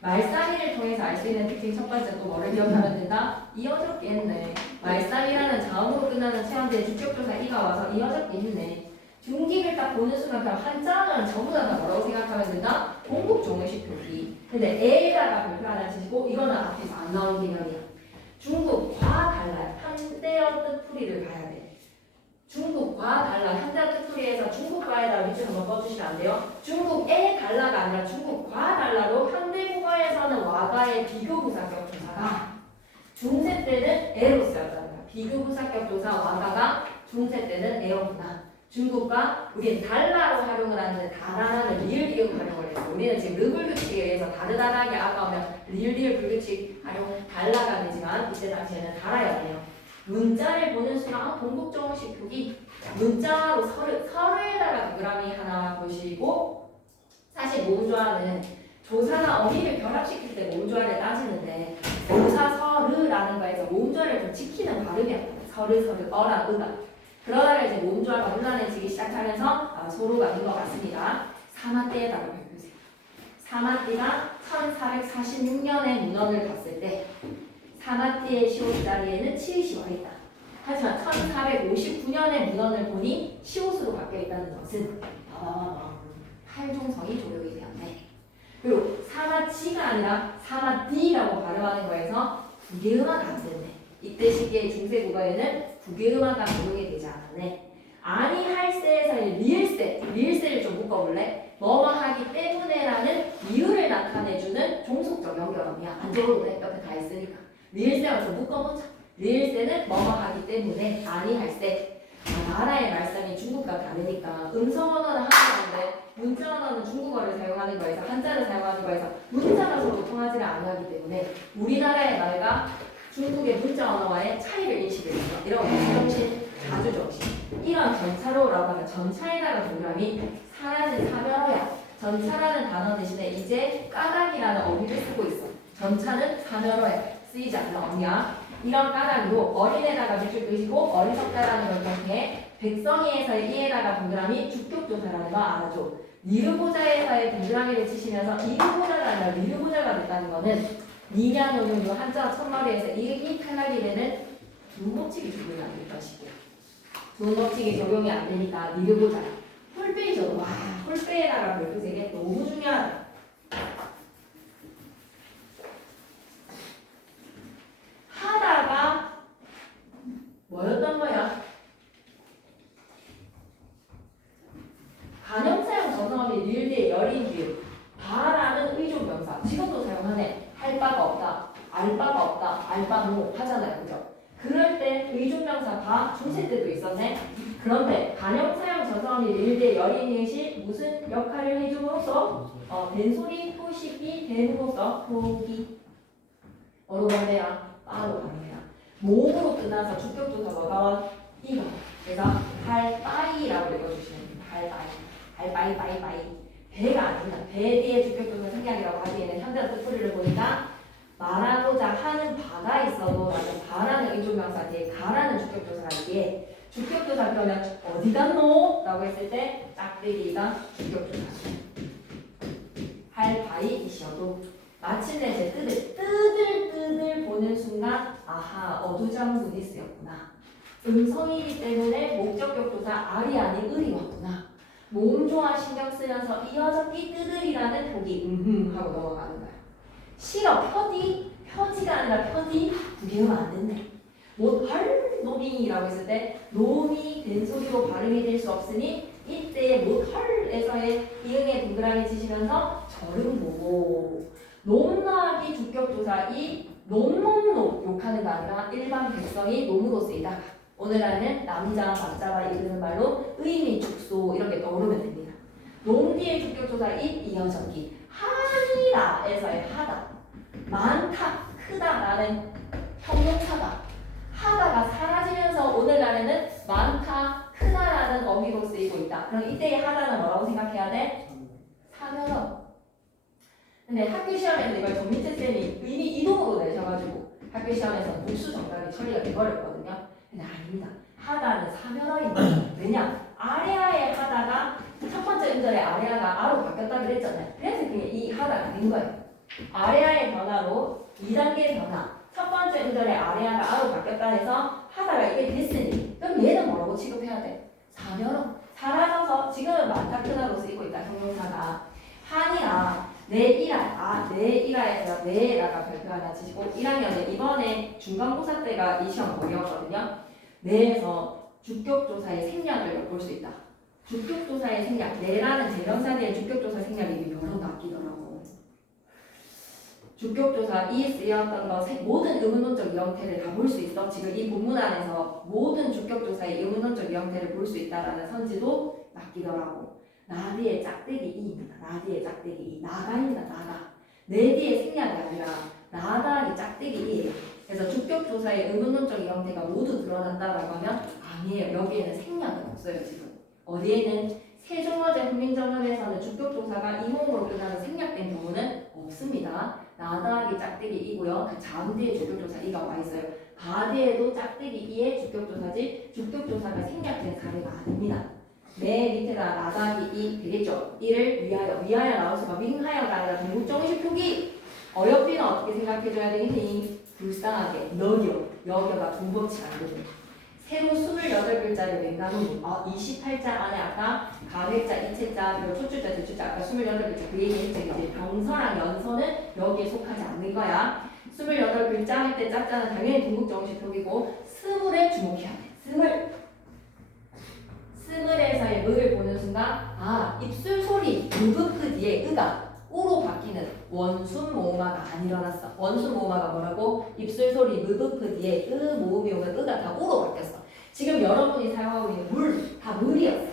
말싸미를 통해서 알 수 있는 특징 첫 번째 또 뭐를 기억하면 된다? 이어적기 했네. 말싸미라는 자음으로 끝나는 체험대의 주격조사 이가 와서 이어적기 했네. 중기를 딱 보는 순간 그냥 한자는 전부 다 뭐라고 생각하면 된다? 동국종의식 표기. 근데 에다가 발표하는 뜻이고 이거는 앞에서 안 나온 개념이야. 중국과 달라요. 한대어 뜻풀이를 봐야 돼. 중국과 달라 현대 뜻풀이에서 중국과에다 밑줄 한번 꺼주시면 안 돼요. 중국의 달라가 아니라 중국과 달라로 현대국어에서는 와가의 비교부사격 조사가 중세 때는 에로 쓰였다는 거야. 비교부사격 조사 와가가 중세 때는 에어구나. 중국과 우리는 달라로 활용을 하는데 다라라는 리을 활용을 해서 우리는 지금 르불규칙에 의해서 다르다라게 아까우면 리을 불규칙 활용 달라가 되지만 이때 당시에는 달아야 돼요. 문자를 보는 순간 동국정식 표기 문자로 서류에다가 동그라미 하나 보시고 사실 모음조화는 조사나 어휘를 결합시킬 때 모음조화를 따지는데 모사서르라는 거에서 모음조화를 좀 지키는 발음이야. 서르 어라 으가 그러다가 이제 모음조화가 혼란해지기 시작하면서 소로가 된 것 같습니다. 사마띠에다가 발표해주세요. 사마띠가 1446년에 문헌을 봤을 때 사마띠의 시옷 자리에는 치읓이 와 있다. 하지만 1459년에 문헌을 보니 시옷으로 바뀌어 있다는 것은 팔종성이 조력이 되었네. 그리고 사마치가 아니라 사마띠라고 발음하는 거에서 구개음화가 안 됐네. 이때 시기의 중세 국어에는 구개음화가 적용이 되지 않았네. 아니 할세에서의 리을세를 좀 묶어볼래? 뭐뭐 하기 때문에라는 이유를 나타내주는 종속적 연결어미야. 안 적어도 돼. 옆에 다 있으니까. 리을세와 좀 묶어보자. 리을세는 뭐뭐 하기 때문에 아니 할세. 나라의 말썽이 중국과 다르니까 음성 언어는 한국어인데 문자 언어는 중국어를 사용하는 거에서 한자를 사용하는 거에서 문자가 서로 통하지를 않기 때문에 우리나라의 말과 중국의 문자 언어와의 차이를 인식해서 이런 정신, 자주 정신 이런 전차로라고 하면 전차에다가 동그라미 사라진 사면어야 전차라는 단어 대신에 이제 까닭이라는 어휘를 쓰고 있어. 전차는 사면어에 쓰이지 않는 어휘야. 이런 까닭으로 어린에다가 밑줄 그리고 어리석다라는 걸 통해 백성이에서의 이에다가 동그라미 주격조사라는 거 알아줘. 니르보자에서의 동그라미를 치시면서 이르보자가 아니라 니르보자가 됐다는 거는 니냐 노노 한자 첫머리에서 이응이 탈락이 되는 두음법칙이 적용이 안 될 것이고 두음법칙이 적용이 안 되니까 니르보자 홀빼이죠. 와 홀빼에다가 별표 3개 너무 중요하다. 하다가 뭐였던 거야? 간형사용 전성어미 닐리의 열인 비읍 바라는 의존명사 지금도 사용하네. 할 바가 없다, 알 바가 없다, 알바노 하잖아요, 그죠? 그럴 때 의존명사 바 중세 때도 있었네. 그런데 간형사용 전성어미 닐리의 열인 이릇이 무슨 역할을 해줌으로써 된소리 표식이 됨으로써 표기 어로 반대야 빠로 반대야 모음으로 끝나서 주격조사 뭐가 와? 이거 그래서 할바이라고 읽어주시면 됩니다. 할바이 할바이바이바이 배가 아닙니다. 배 뒤에 주격조사 생략이라고 하기에는 현재 뜻풀이를 보니까 말하고자 하는 바가 있어도 나는 바라는 의존명사 뒤에 가라는 주격조사이기에 주격조사 그러면 어디 갔노? 라고 했을 때 짝대기가 주격조사 할바이이셔도 마침내 제 뜨들 보는 순간 아하 어두장군이 쓰였구나. 음성이기 때문에 목적격조사 알이 아닌 을이 왔구나. 몸조화 신경 쓰면서 이어졌기 뜨들이라는 보기 하고 넘어가는 거야. 싫어 표지가 아니라 표지 두 개면 안 된대. 못할 놈이라고 했을 때 놈이 된소리로 발음이 될 수 없으니 이때 못할에서의 이응의 동그라미 치시면서 절음 보고 놈나기 주격조사 이 놈놈놈 욕하는 거 아니라 일반 백성이 놈으로 쓰이다가 오늘날은 남자 남자가 이르는 말로 의미 축소 이렇게 떠오르면 됩니다. 놈 뒤에 주격조사 이 이어졌기 하니라에서의 하다 많다 크다라는 형용사가 하다가 사라지면서 오늘날에는 많다 크다라는 어휘로 쓰이고 있다. 그럼 이때의 하다는 뭐라고 생각해야 돼? 사면어. 근데 학교 시험에서 이걸 정민재 쌤이 이미 이동으로 내셔가지고 학교 시험에서 복수 정답이 처리가 돼버렸거든요. 근데 아닙니다. 하다는 사면어입니다. 왜냐? 아래아의 하다가 첫 번째 음절의 아래아가 아로 바뀌었다 그랬잖아요. 그래서 그게 이 하다가 된 거예요. 아래아의 변화로 2단계 변화. 첫 번째 음절의 아래아가 아로 바뀌었다 해서 하다가 이게 됐으니 그럼 얘는 뭐라고 취급해야 돼? 사면어. 사라져서 지금은 많다 크다로 쓰이고 있다. 형용사가 한이라 내 일화에서 내라가 별표 하나 치시고 1학년에 이번에 중간고사 때가 이 시험 보기였거든요. 내에서 주격조사의 생략을 볼 수 있다. 주격조사의 생략, 내라는 대명사 뒤에 주격조사 생략이 여러 낚이더라고. 주격조사 이 쓰였던 거 모든 의문론적 형태를 다 볼 수 있어. 지금 이 본문 안에서 모든 주격조사의 의문론적 형태를 볼 수 있다라는 선지도 낚이더라고. 나 뒤에 짝대기 이입니다. 나 뒤에 짝대기 이 나가입니다. 나가. 내 뒤에 생략이 아니라 나가기 짝대기 이예요. 그래서 주격조사의 의문론적 형태가 모두 드러난다라고 하면 아니에요. 여기에는 생략은 없어요. 지금 어디에는 세종어제 훈민정음에서는 주격조사가 이몽으로 끝나는 생략된 경우는 없습니다. 나다하기 짝대기 이고요. 그 다음 뒤에 주격조사 이가 와 있어요. 바디에도 짝대기 이에 주격조사지 주격조사가 생략된 사례가 아닙니다. 맨 밑에다 나다하기 이 되겠죠. 이를 위하여 나올 수가 윙하여가 아니라 동국정의식 표기. 어여삐는 어떻게 생각해줘야 되겠니? 불쌍하게 여겨가 동법치 안 되죠. 새로 28글자를 맹가놓은 28자 안에 아까 가획자, 이체자, 그리고 초출자, 제출자 아까 28글자 그 얘기했죠. 이제 병서랑 연서는 여기에 속하지 않는 거야. 28글자 할 때 짝자는 당연히 동국정식 표기고 스물에 주목해야 돼. 스물에서의 을을 보는 순간 입술 소리 무브크 뒤에 으가 우로 바뀌는 원순 모음화가 안 일어났어. 원순 모음화가 뭐라고? 입술 소리 무브크 뒤에 으 모음이 오면 으가 다 우로 바뀌었어. 지금 여러분이 사용하고 있는 물, 다 물이었어.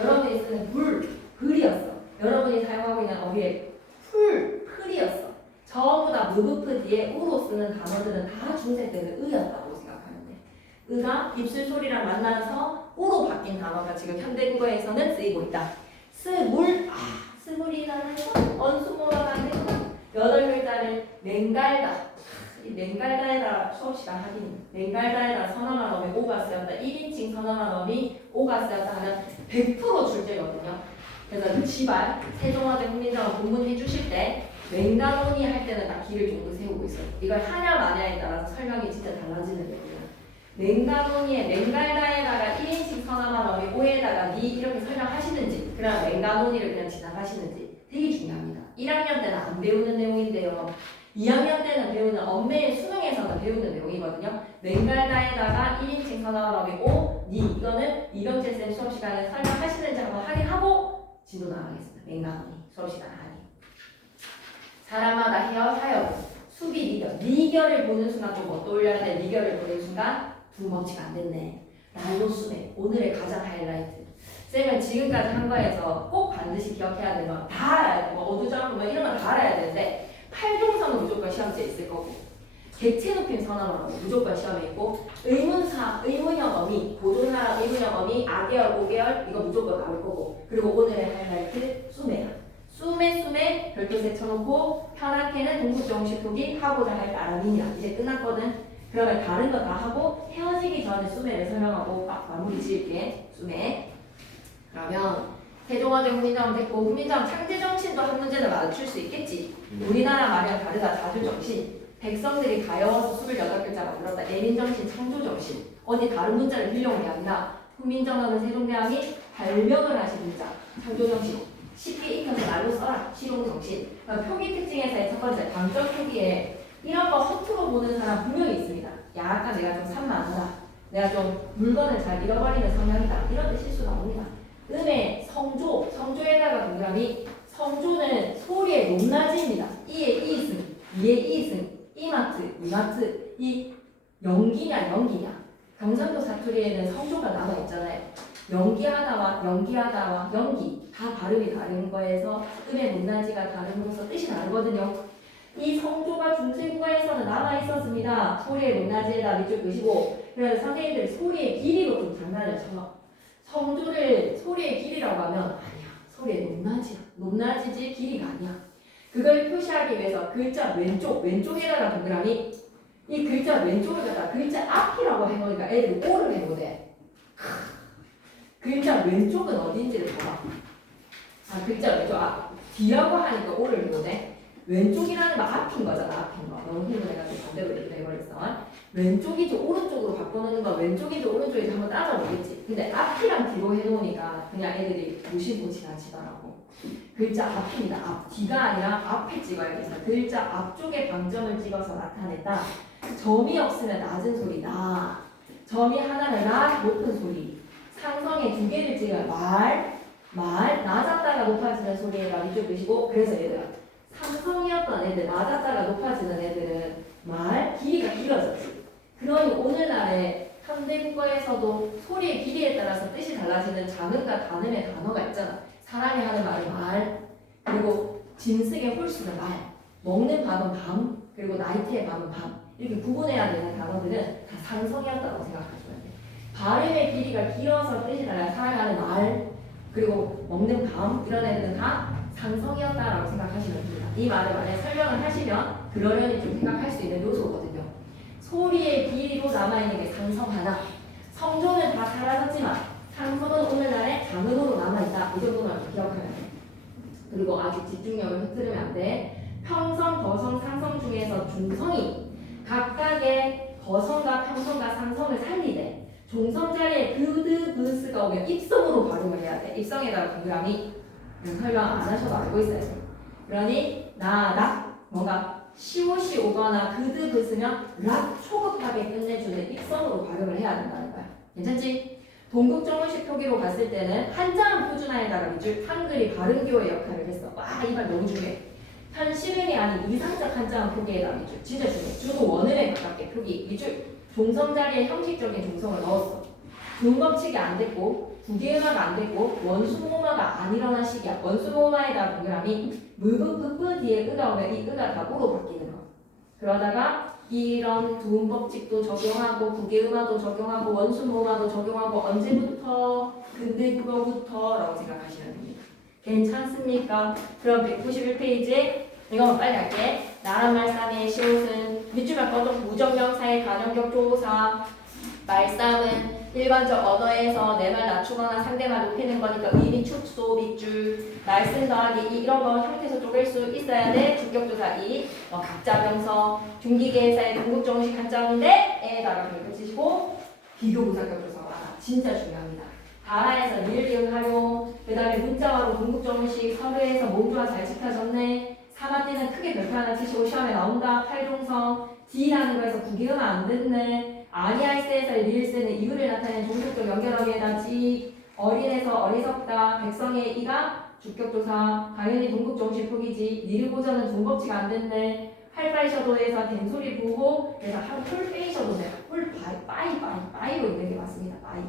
여러분이 쓰는 불, 불이었어. 여러분이 사용하고 있는 어휘의 풀이었어. 전부 다 무브프 뒤에 우로 쓰는 단어들은 다 중세 때는 의였다고 생각하면 돼. 의가 입술 소리랑 만나서 우로 바뀐 단어가 지금 현대국어에서는 쓰이고 있다. 스물이라는 건 언수모라는 건 8글자를 맹갈다. 이 맹갈다에다 수업시간 하긴 맹갈다에다 선어만 넣으면 오가 쓰였다. 1인칭 선어만 넣으면 오가 쓰였다 하면 100% 출제거든요. 그래서 지발 세종화재 국민정음 본문 해주실 때 맹가노니 할 때는 딱 길을 좀 세우고 있어요. 이걸 하냐 마냐에 따라서 설명이 진짜 달라지는 거예요. 맹가노니에 맹갈다에다가 1인칭 선어만 넣으면 오에다가 니 이렇게 설명하시는지 그냥 맹가노니를 그냥 지나가시는지 되게 중요합니다. 1학년 때는 안 배우는 내용인데요. 2학년 때는 배우는 엄매의 수능에서는 배우는 내용이거든요. 맹갈다에다가 1인칭 선어만 넣으면 오, 니 이거는 이병재 쌤 수업 시간에 설명하시는지 한번 확인하고 진도 나가겠습니다. 맹가노니 수업 시간에 하니. 사람마다 하여 수비 리결. 리결을 보는 순간 또 뭐 떠올려야 돼? 리결을 보는 순간 두머치가 안 됐네. 난로 수배. 오늘의 가장 하이라이트. 쌤은 지금까지 한 거에서 꼭 반드시 기억해야 되는 건 다 알아야 돼. 뭐 어두장구 뭐 이런 건 다 알아야 되는데 팔동사는 무조건 시험지에 있을 거고 객체 높임 선언어는 무조건 시험에 있고 의문사, 의문형 어미, 보존사랑 의문형 어미, 아계열, 오계열 이거 무조건 나올 거고 그리고 오늘의 하이라이트 수매야. 수매 별도세 쳐놓고 편하게는 동국정식 표기 하고자 할 따름이냐 이제 끝났거든. 그러면 다른 거 다 하고 헤어지기 전에 수매를 설명하고 마무리 지을게. 수매. 그러면 세종화재 국민정음 됐고 국민정음 창제정신도 한 문제는 맞출 수 있겠지. 우리나라 말이랑 다르다. 자주정신. 백성들이 가여워서 28글자 만들었다. 애민정신, 창조정신. 어디 다른 문자를 빌려온 게 아니라 국민정음은 세종대왕이 발명을 하신 문자. 창조정신. 쉽게 익혀서 날로 써라. 실용정신. 표기 특징에서의 첫 번째 강점 표기에 이런 거 허투루 보는 사람 분명히 있습니다. 약간 내가 좀 산만하다. 내가 좀 물건을 잘 잃어버리는 성향이다. 이런 데 실수 나옵니다. 음의 성조, 성조에다가 동그라미. 성조는 소리의 높낮이입니다. 이의 이승, 이의 이승, 이마트, 이마트. 이 연기냐 연기냐. 경상도 사투리에는 성조가 남아있잖아요. 연기하다와 연기하다와 연기 다 발음이 다른 거에서 음의 높낮이가 다름으로써 뜻이 다르거든요. 이 성조가 중세국어에서는 남아있었습니다. 소리의 높낮이에다 밑줄 끄시고 그래서 선생님들이 소리의 길이로 좀 장난을 쳐. 성조를 소리의 길이라고 하면 아니야. 소리의 높낮이야. 높낮이지 길이가 아니야. 그걸 표시하기 위해서 글자 왼쪽에다가 동그라미 이 글자 왼쪽을 갖다 글자 앞이라고 해놓으니까 애들이 오를 해보대. 글자 왼쪽은 어딘지를 봐봐. 글자 왼쪽 뒤라고 하니까 오를 해보대. 왼쪽이라는 건 앞인 거잖아. 앞인 거. 너무 힘들어가지고 반대로 이렇게 해버렸어. 왼쪽이지 오른쪽으로 바꿔놓는 건 왼쪽이지 오른쪽이지 한번 따져보겠지. 근데 앞이랑 뒤로 해놓으니까 그냥 애들이 무시고 지나치더라고. 글자 앞입니다. 앞. 뒤가 아니라 앞에 찍어야겠어. 글자 앞쪽에 방점을 찍어서 나타냈다. 점이 없으면 낮은 소리 나. 점이 하나는 나 높은 소리. 상성에 2개를 찍어야 말 낮았다가 높아지는 소리에다 밑줄 끄시고 그래서 얘들아 상성이었던 애들 낮았다가 높아지는 애들은 말 길이가 길어졌지. 그러니 오늘날에 현대국어에서도 소리의 길이에 따라서 뜻이 달라지는 장음과 단음의 단어가 있잖아. 사람이 하는 말은 말, 그리고 짐승의 홀수는 말, 먹는 밥은 밤, 그리고 나이트의 밤은 밤. 이렇게 구분해야 되는 단어들은 다 상성이었다고 생각하시면 돼. 발음의 길이가 길어서 뜻이 달라요. 사람이 하는 말, 그리고 먹는 밤 이런 애들은 다 상성이었다라고 생각하시면 됩니다. 이 말을 만약에 설명을 하시면 그러려니 좀 생각할 수 있는 요소거든요. 소리의 길이로 남아있는 게 상성 하나. 성조는 다 사라졌지만 상성은 오늘날에 장음으로 남아있다. 이 정도만 기억하면 돼. 그리고 아직 집중력을 흐트르면 안 돼. 평성, 거성, 상성 중에서 중성이 각각의 거성과 평성과 상성을 살리되 종성 자리에 그드, 브스가 오면 입성으로 발음을 해야 돼. 입성에다가 동그라미. 설명 안 하셔도 알고 있어야 돼. 그러니 락 뭔가 시옷이 오거나 그드, 브스면 락 초급하게 끝내주는 입성으로 발음을 해야 된다는 거야. 괜찮지? 동국정원식 표기로 봤을 때는 한자음 표준화에다가 밑줄 한글이 발음교의 역할을 했어. 와, 이 말 너무 중요해. 현실음이 아닌 이상적 한자음 표기에다 밑줄. 진짜 중요해. 주로 원음에 가깝게 표기 밑줄. 종성 자리에 형식적인 종성을 넣었어. 두음법칙이 안 됐고 구개음화가 안 됐고 원수모음화가 안 일어난 시기야. 원수모음화에다 동그라미 무브프프 뒤에 으가 오면 이 으가 다 우로 바뀌는 거. 그러다가 이런 두음법칙도 적용하고 구개음화도 적용하고 원수모음화도 적용하고 언제부터? 근데 그거부터라고 생각하시면 됩니다. 괜찮습니까? 그럼 191페이지에 이거 빨리 할게. 나란 말싸미의 시옷은 밑줄만 꺼도 부정명사의 가정격 조사. 말싸움은 일반적 언어에서 내 말 낮추거나 상대말 높이는 거니까 의미 축소 밑줄 말씀 더하기 이런 거 형태에서 쪼갤 수 있어야 돼. 주격조사 2 각자 명서 중기계사의 동국정식 한자인데 에다가 별표 치시고 비교부사격조사 진짜 중요합니다. 가라에서 리을 활용 그 다음에 문자화로 동국정식 서류에서 모두가 잘 지켜졌네. 사바띠는 크게 별표 하나 치시고 시험에 나온다. 팔종성 D라는 거에서 구기음화 안 듣네. 아니할세에서 리을세는 이유를 나타내는 종속적 연결어기에다 지 어린에서 어리석다. 백성의 이가 주격조사 당연히 동국정식 포기지. 니르고전은 종법칙 안 듣네. 할바이셔도에서 된소리 부호 그래서 풀 페이셔도네. 풀 빠이로 있는 게 맞습니다. 빠이.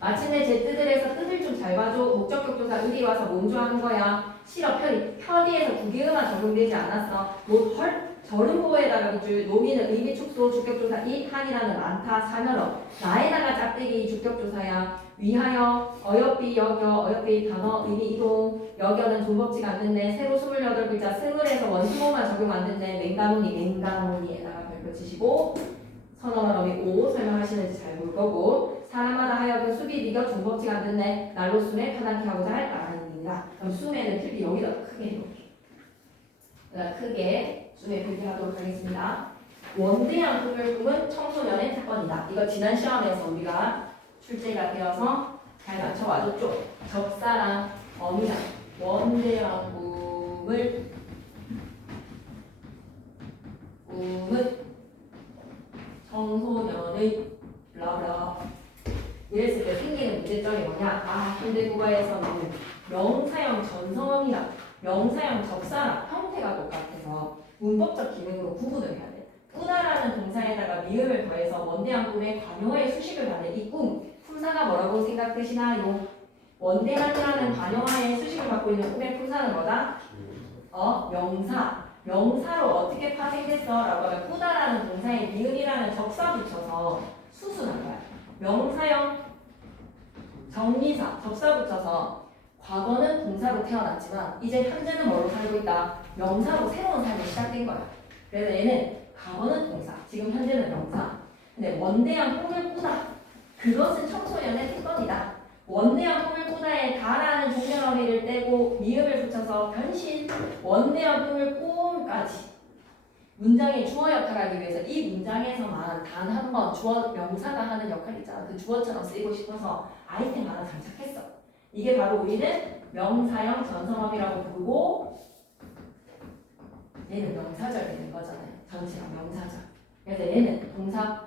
마침내 제 뜻들에서 뜻을 좀 잘 봐줘. 목적격 조사 의리 와서 뭔주하는 거야. 실어 편의에서 구개음화 적용되지 않았어. 절은 보호에다가 밑줄 노미는 의미 축소 주격조사 이 한이라는 많다 사면어 나에다가 짝대기 주격조사야. 위하여 어여삐 여겨 어여삐 단어 의미 이동 여겨는 종법칙 안 듣네. 세로 28글자 스물에서 원수모만 적용 안 듣네. 맹가노니에다가 별표 치시고 선어만 어미 5 설명하시는지 잘 볼 거고 사람마다 하여금 수비 비교 종법칙 안 듣네. 날로 숨에 편안케 하고자 할 말입니다. 그럼 숨에는 필기 여기다 크게 해볼게. 크게 숨에 필기하도록 하겠습니다. 원대한 꿈을 꿈은 청소년의 특권이다. 이거 지난 시험에서 우리가 출제가 되어서 잘 맞춰와줬죠. 적사랑 어미랑 원대한 꿈은 청소년의 블라블라 이랬을 때 생기는 문제점이 뭐냐? 현대국어에서는 명사형 전성어미랑 명사형 적사랑 형태가 똑같아서 문법적 기능으로 구분을 해야 돼. 꾸다라는 동사에다가 미음을 더해서 원대한 꿈의 관용어의 수식을 받는 이 꿈. 품사가 뭐라고 생각되시나요? 원대한이라는 관용어의 수식을 받고 있는 꿈의 품사는 뭐다? 명사. 명사로 어떻게 파생됐어? 라고 하면 꾸다라는 동사에 미음이라는 적사 붙여서 수순한 거야. 명사형 정리사 적사 붙여서 과거는 동사로 태어났지만 이제 현재는 뭐로 살고 있다? 명사로 새로운 삶이 시작된 거야. 그래서 얘는 과거는 동사, 지금 현재는 명사. 근데 원대한 꿈을 꾸다. 그것은 청소년의 특권이다. 원대한 꿈을 꾸다에 다라는 종전어미를 떼고 미음을 붙여서 변신. 원대한 꿈을 꿈까지. 문장의 주어 역할을 하기 위해서 이 문장에서만 단 한 번 주어 명사가 하는 역할 있잖아. 그 주어처럼 쓰이고 싶어서 아이템 하나 장착했어. 이게 바로 우리는 명사형 전성어미라고 부르고 얘는 명사절 되는 거잖아요. 전체가 명사절. 그래서 얘는 동사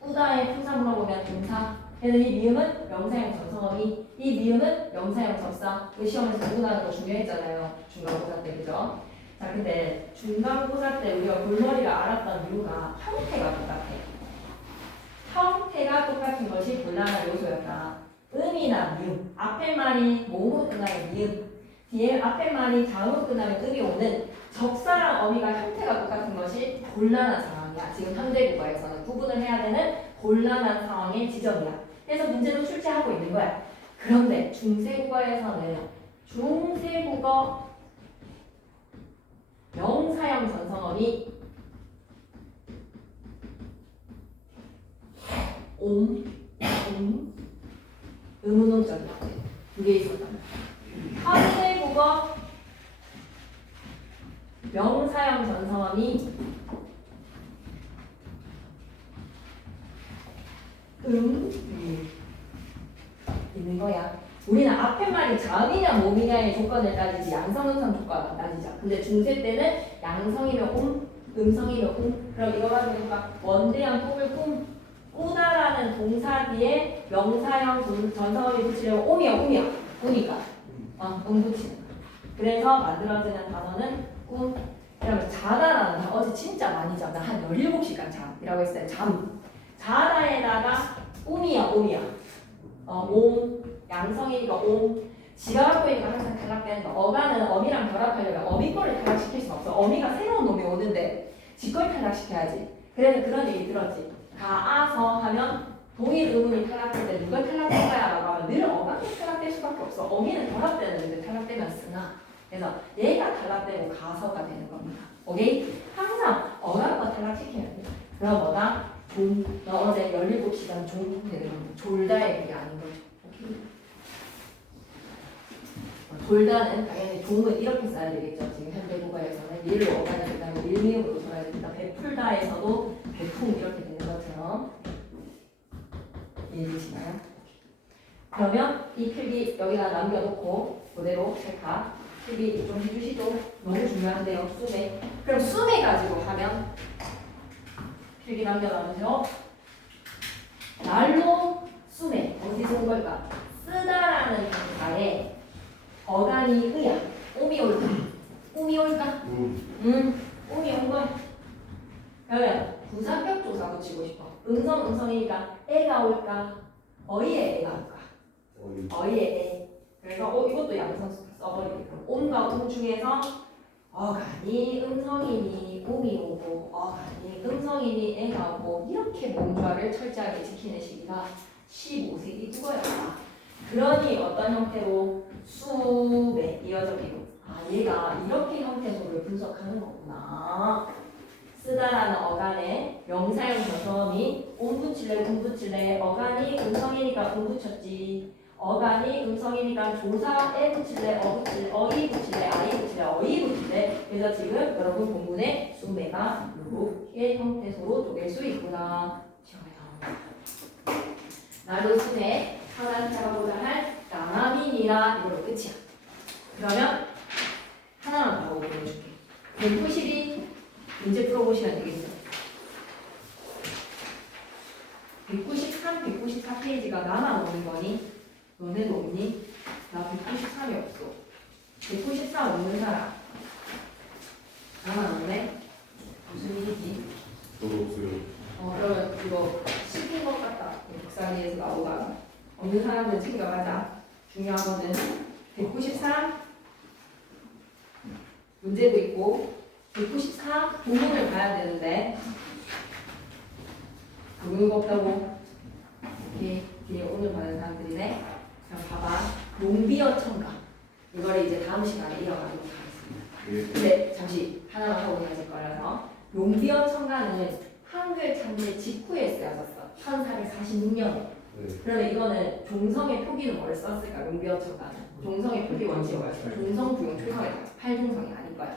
꾸다의 품사 물어보면 동사. 그래서 이 미음은 명사형 전성어미, 이 미음은 명사형 접사. 그 시험에서 구분하는 거 중요했잖아요. 중간고사 때 그죠? 자, 근데 중간고사 때 우리가 골머리를 알았던 이유가 형태가 똑같아. 형태가 똑같은 것이 곤란한 요소였다. 음이나 미음, 앞에 말이 모음으로 끝나면 미음, 뒤에 앞에 말이 자음으로 끝나면 음이 오는 적사랑 어미가 형태가 똑같은 것이 곤란한 상황이야. 지금 현대국어에서는 구분을 해야 되는 곤란한 상황의 지점이야. 그래서 문제도 출제하고 있는 거야. 그런데 중세국어에서는 중세국어 명사형 전성어미 의문문적이 두 개 있었단 말이야. 현대국어 명사형 전성어미 있는 거야. 우리는 앞에 말이 자음이냐 몸이냐의 조건을 따지지 양성음성 조건을 따지자. 근데 중세 때는 양성이면 음성이면 그럼 이거 가지고 원대한 꿈을 꾸다라는 동사 뒤에 명사형 전성어미 붙이려면 오미야. 꾸니까 붙이는 거야. 그래서 만들어지는 단어는 꿈. 그다음에 자다라는 단어 어제 진짜 많이 자다. 한 17시간 잠이라고 했어요. 자다에다가 옴이야, 옴이야. 옴. 양성이니까 옴. 지가 갖고 있는 거 항상 탈락되는 거. 어가는 어미랑 결합하려면 어미 거를 탈락시킬 수 없어. 어미가 새로운 놈이 오는데 지 걸 탈락시켜야지. 그래서 그런 얘기 들었지. 가아서 하면 동일 의문이 탈락될 때 누가 탈락될 거야? 라고 하면 늘 어감이 탈락될 수밖에 없어. 어미는 결합되는데 탈락되면 쓰나. 그래서 얘가 탈락되고 가서가 되는 겁니다. 오케이? 항상 어감과 탈락시켜야 돼. 그럼 뭐다? 너 어제 17시간 종 되는 겁니다. 졸다의 그게 아닌 거죠. 오케이? 졸다는 당연히 종은 이렇게 써야 되겠죠. 지금 현대 국어에서는 일로 어간이 된다면 일미음으로 써야 됩니다. 베풀다에서도 베품 이렇게 되는 것처럼 이해되시나요? 그러면 이 필기 여기다 남겨놓고 그대로 찰칵 필기 좀 해주시죠. 너무 중요한데요. 수매. 그럼 수매 가지고 하면 필기 남겨놔주세요. 날로 수매 어디서 온 걸까? 쓰다라는 단가에 어간이 의야. 옴이 올까? 옴이 올까? 옴이 온 거야. 그러면 부사격 조사 붙이고 싶어. 음성이니까 애가 올까? 어이의 애가 올까? 어이의 애. 그래서 이것도 양성 써버리게. 그럼 옴과 옴 중에서 어간이 음성이니 옴이 오고 어간이 음성이니 애가 오고 이렇게 몸조화를 철저하게 지키는 시기가 15세기 국어였다. 그러니 어떤 형태로 수매 이어져 비고 얘가 이렇게 형태소를 분석하는 거구나. 쓰다라는 어간에 명사형 전성어미 옴 붙일래 옴 붙일래 어간이 음성이니까 옴 붙였지. 어간이 음성이니까 조사에 붙일래 어이 붙일래 아이 붙일래 어이 붙일래. 그래서 지금 여러분 본문에 수매가 이렇게 형태소로 쪼갤 수 있구나. 시험에 나옵니다. 나도 수매 하나차보다 할 나민이라 이걸로 끝이야. 그러면 하나만 더 보여줄게. 192 문제 풀어보시면 되겠죠. 193, 194페이지가 나만 오는 거니? 너네도 없니? 나 193이 없어. 193 없는 사람. 나만 없네? 무슨 일이지? 저도 없어요. 그러면 이거 시킨 것 같다. 국사기에서 나오다가. 없는 사람들 챙겨가자. 중요한 거는 193 문제도 있고 194 본문을 봐야 되는데 본문가 없다고 이렇게 뒤에 오늘 받은 사람들이네. 그럼 봐봐. 농비어 첨가 이거를 이제 다음 시간에 이어가도록 하겠습니다. 근데 잠시 하나만 하고 가실 거라서 농비어 첨가는 한글 창제 직후에 쓰여졌어. 1446년에. 그러면 이거는 종성의 표기는 뭘 썼을까? 용비어 첨가는 종성의 표기 원칙이 뭐였어? 종성, 부용, 초성의 팔종성이 아닐 거야.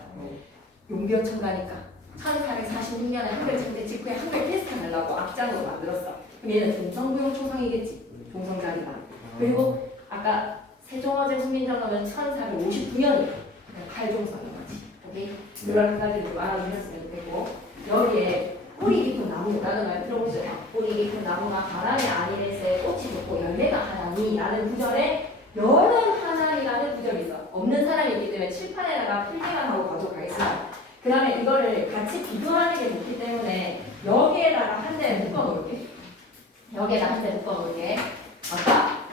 용비어 첨가니까 1446년에 한글 창제 직후에 한글 테스트 하려고 악장으로 만들었어. 그럼 얘는 종성, 부용, 초성이겠지. 종성자리다. 그리고 아까 세종어제 훈민정음은 1459년이 팔종성인 거지. 오케이? 이걸 한 가지로 알아두셨으면 좋겠고 여기에 뿌리 깊은 나무 라는 말 들어보세요. 뿌리 깊은 나무가 바람에 아니래세 꽃이 좋고 열매가 하나니 라는 구절에 여름 하나니라는 구절이 있어. 없는 사람이기 때문에 칠판에다가 필기만 하고 가져가겠습니다. 그 다음에 이거를 같이 비교하는 게 좋기 때문에 여기에다가 한 대 묶어놓을게. 여기에다 한 대 묶어놓을게. 아까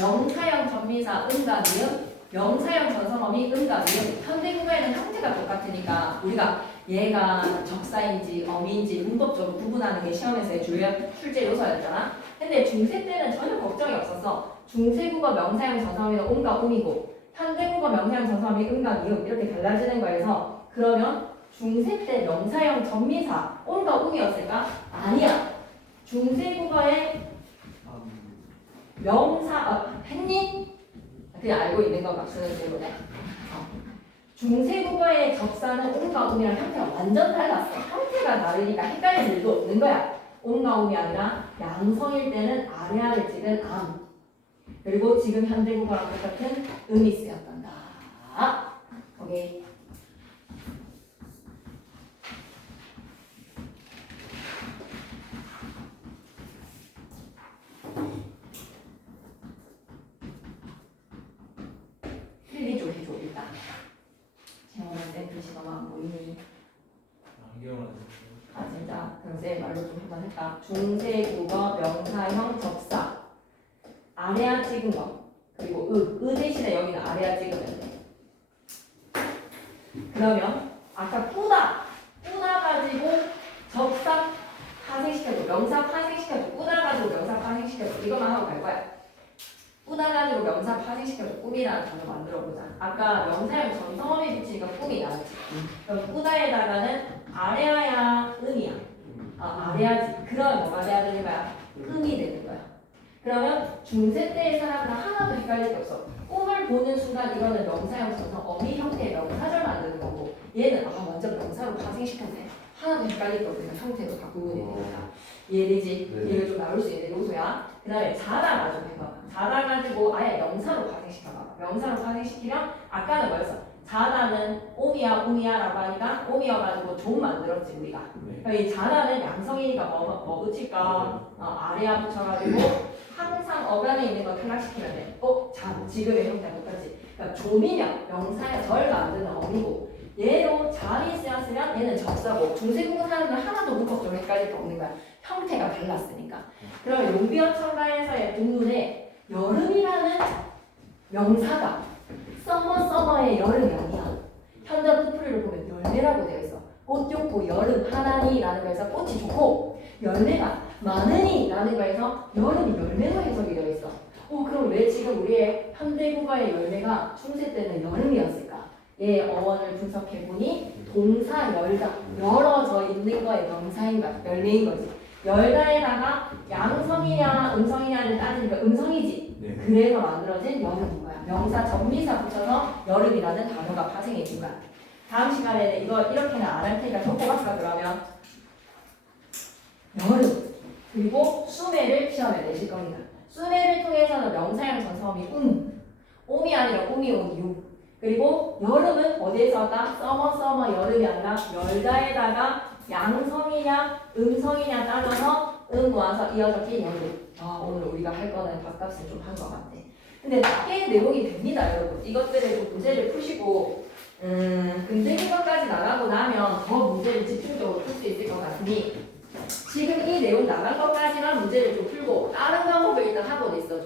명사형 전미사 음과 미음 명사형 전성어미 음과 미음 현대국어에는 형태가 똑같으니까 우리가 얘가 적사인지 어미인지 문법적으로 구분하는 게 시험에서의 주요 출제 요소였잖아. 근데 중세 때는 전혀 걱정이 없었어. 중세국어 명사형 전성어미는 음과 음이고 현대국어 명사형 전성어미 음과 미음 이렇게 달라지는 거에서 그러면 중세 때 명사형 전미사 음과 음이었을까? 아니야. 중세국어의 명사 했니? 그냥 알고 있는 것만 쓰는 때문에 중세국어의 접사는 음과 음이랑 형태가 완전 달랐어. 형태가 다르니까 헷갈릴 일도 없는 거야. 음과 음이 아니라 양성일 때는 아래아래 찍은 암. 그리고 지금 현대국어랑 똑같은 음이 쓰였단다. 오케이. 필기 좀 해줘 일단. 재원은 쌤 글씨가 막 안 보이니? 안경을 안 썼어요. 아 진짜 그럼 쌤 말로 좀 한번 할까? 중세국어 명사형 접사 아래아 찍은 거 그리고 으 대신에 여기는 아래아 찍으면 돼. 그러면 아까 꾸다 가지고 접사 파생시켜줘 명사 파생시켜줘 꾸다 가지고 명사 파생시켜줘 이것만 하고 갈 거야. 꾸다 가지고 명사 파생시켜줘 꿈이라는 단어 만들어보자. 아까 명사형 전성어미 붙이니까 꿈이 나왔지. 그럼 꾸다에다가는 아래아야 음이야. 아래아지. 그럼 뭐가 돼야 되는 거야? 음이 되는 거야. 그러면 중세 때의 사람은 하나도 헷갈릴 게 없어. 꿈을 보는 순간 이거는 명사형 전성 어미 형태의 명사절 만드는 거고 얘는 완전 명사로 파생시켰네. 하나도 헷갈릴 게 없으니까 형태도 다 구분이 되니까 이해되지? 네. 얘를 좀 나올 수 있는 요소야. 그 다음에 자다가 좀 해봐봐. 자다 가지고 아예 명사로 파생시켜봐봐. 명사로 파생시키면 아까는 뭐였어? 자다는 오미야라고 하니까 오미여가지고 좀 만들었지 우리가. 그러니까 이 자다는 양성이니까 뭐 붙일까? 아래야 붙여가지고 항상 어간에 있는 거 탈락시키면 돼. 지금의 형태가 똑같지. 그러니까 조미면 명사의 절 만드는 어미고 얘로 자리 쓰였으면 얘는 접사고 중세국어 사람들 하나도 문법적으로 헷갈릴 게 없는 거야. 형태가 달랐으니까. 그럼 용비어 첨가에서의 본문에 여름이라는 명사가 서머의 여름이 아니야. 현대 뜻풀이를 보면 열매라고 되어 있어. 꽃 좋고 여름 하나니라는 거에서 꽃이 좋고 열매가 많으니라는 거에서 여름이 열매로 해석이 되어 있어. 그럼 왜 지금 우리의 현대국어의 열매가 중세 때는 여름이었을까? 얘 어원을 분석해보니 동사 열다 열어져 있는 거에 명사인 거야. 열매인 거지. 열다에다가 양성이냐 음성이냐를 따지니까 음성이지. 네. 그래서 만들어진 여름인 거야. 명사 전미사 붙여서 여름이라는 단어가 파생이 된 거야. 다음 시간에는 이거 이렇게는 안 할 테니까 적어봤어. 그러면 여름 그리고 수매를 시험에 내실 겁니다. 수매를 통해서는 명사형 전성어미 옴이 아니라 옴이 온 이유. 그리고 여름은 어디에서 왔다? 서머 여름이 아니라 열다에다가 양성이냐 음성이냐 따져서 모아서 이어졌긴 여름. 오늘 우리가 할 거는 밥값을 좀 한 것 같아. 근데 꽤 내용이 됩니다 여러분. 이것들을 문제를 푸시고 근데 이것까지 나가고 나면 더 문제를 집중적으로 풀 수 있을 것 같으니 지금 이 내용 나간 것까지만 문제를 좀 풀고 다른 과목을 일단 하고 있어줘.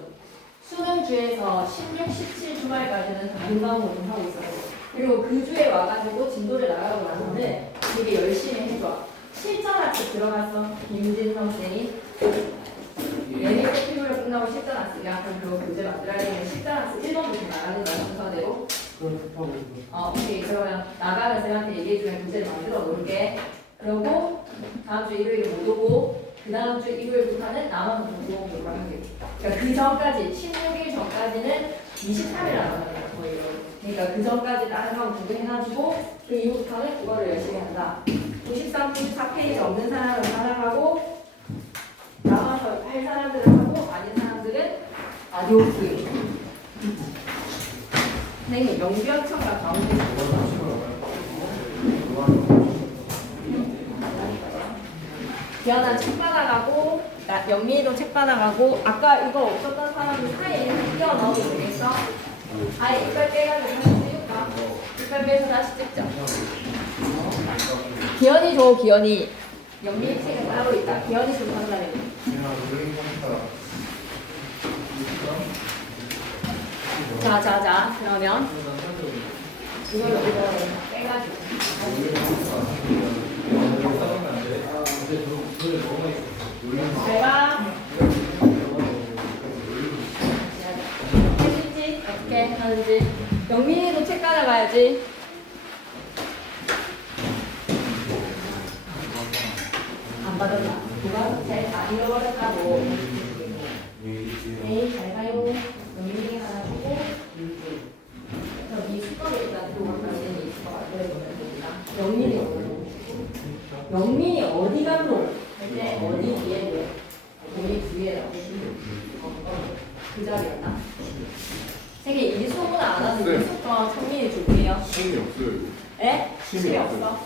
수능 주에서 16, 17 주말까지는 다른 과목을 좀 하고 있어요. 그리고 그 주에 와가지고 진도를 나가고 나서는 되게 열심히 해줘. 실전 학습 들어갔어. 김진성 쌤이 예능 피부를 끝나고 실전 학습이야. 그럼 그거 교재 만들어야되면 실전 학습 1번부터 나가는 거야 순서대로. 오케이. 그러면 나가는 쌤한테 얘기해주면 교재를 만들어 놓을게. 그리고 다음 주 일요일에 못 오고 그 다음 주 일요일부터는 나만 공부하는 걸 하게. 그러니까 그 전까지 16일 전까지는 23일 안 하는 거야 거의. 그러니까 그 전까지 다른 거 공부해가지고 그 이후부터는 그거를 열심히 한다. 93, 94페이지 없는 사람은 사랑하고 남아서 할 사람들은 하고 아닌 사람들은 아디오스. 선생님 명비어청과 가운데 기현아 책 받아가고 영민이도 책 받아가고 아까 이거 없었던 사람이 사이에 끼워 넣어도 되겠어? 아예 이빨 빼가지고 다시 찍을까? 이빨 빼서 다시 찍자. 기현이 줘 기현이. 영민이 책은 따로 있다. 기현이 좀 판단해. 자 그러면 이걸로 빼가지고 제가 해줄지 어떻게 하는지. 영민이도 책 가져가야지. 안 받았나? 누가 제일 다 잃어버렸다고. 네, 잘 가요. 영민이 하나 주고 그럼 이 수건을 일단 들고 가시는 이 수건 만들어보면 됩니다. 영민이 어디 갔노? 할때 어디 뒤에 우리 뒤에라고. 그 자리였나? 되게 이 소문 안 하는 이 수건 청민이 줄게요. 힘이 없어요. 에? 힘이 없어?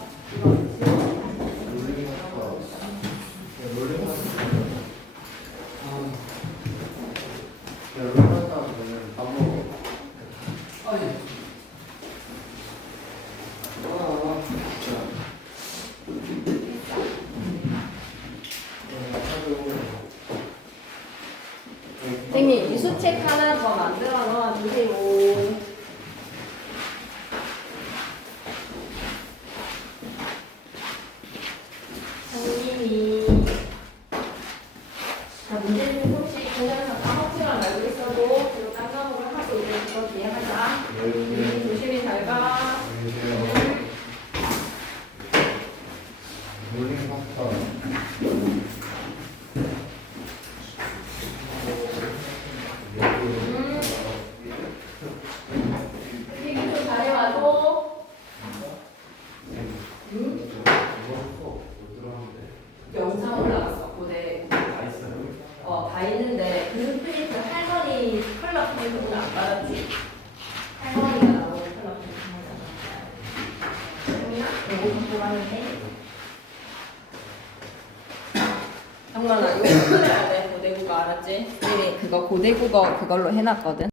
노트책 하나 더 만들어 놓아주세요. 선생님이 자, 문제는 조금씩 그냥 과목수랑 알고 있어도 그리고 딴 과목을 하고 이제 그거 뒤에 하자. 조심히 잘 가. 롤링 파스타. 얘기 좀 잘해와줘. 영상 올라왔어. 고대. 다 있는데 그 프린트 할머니 컬러 프린트는 안 받았지. 할머니가 나오는 컬러 프린트는 이거 갖고 가는데. 정말 나 이거 풀어야 돼. 고대국어 알았지? 우리 그거 고대국어 그걸로 해놨거든.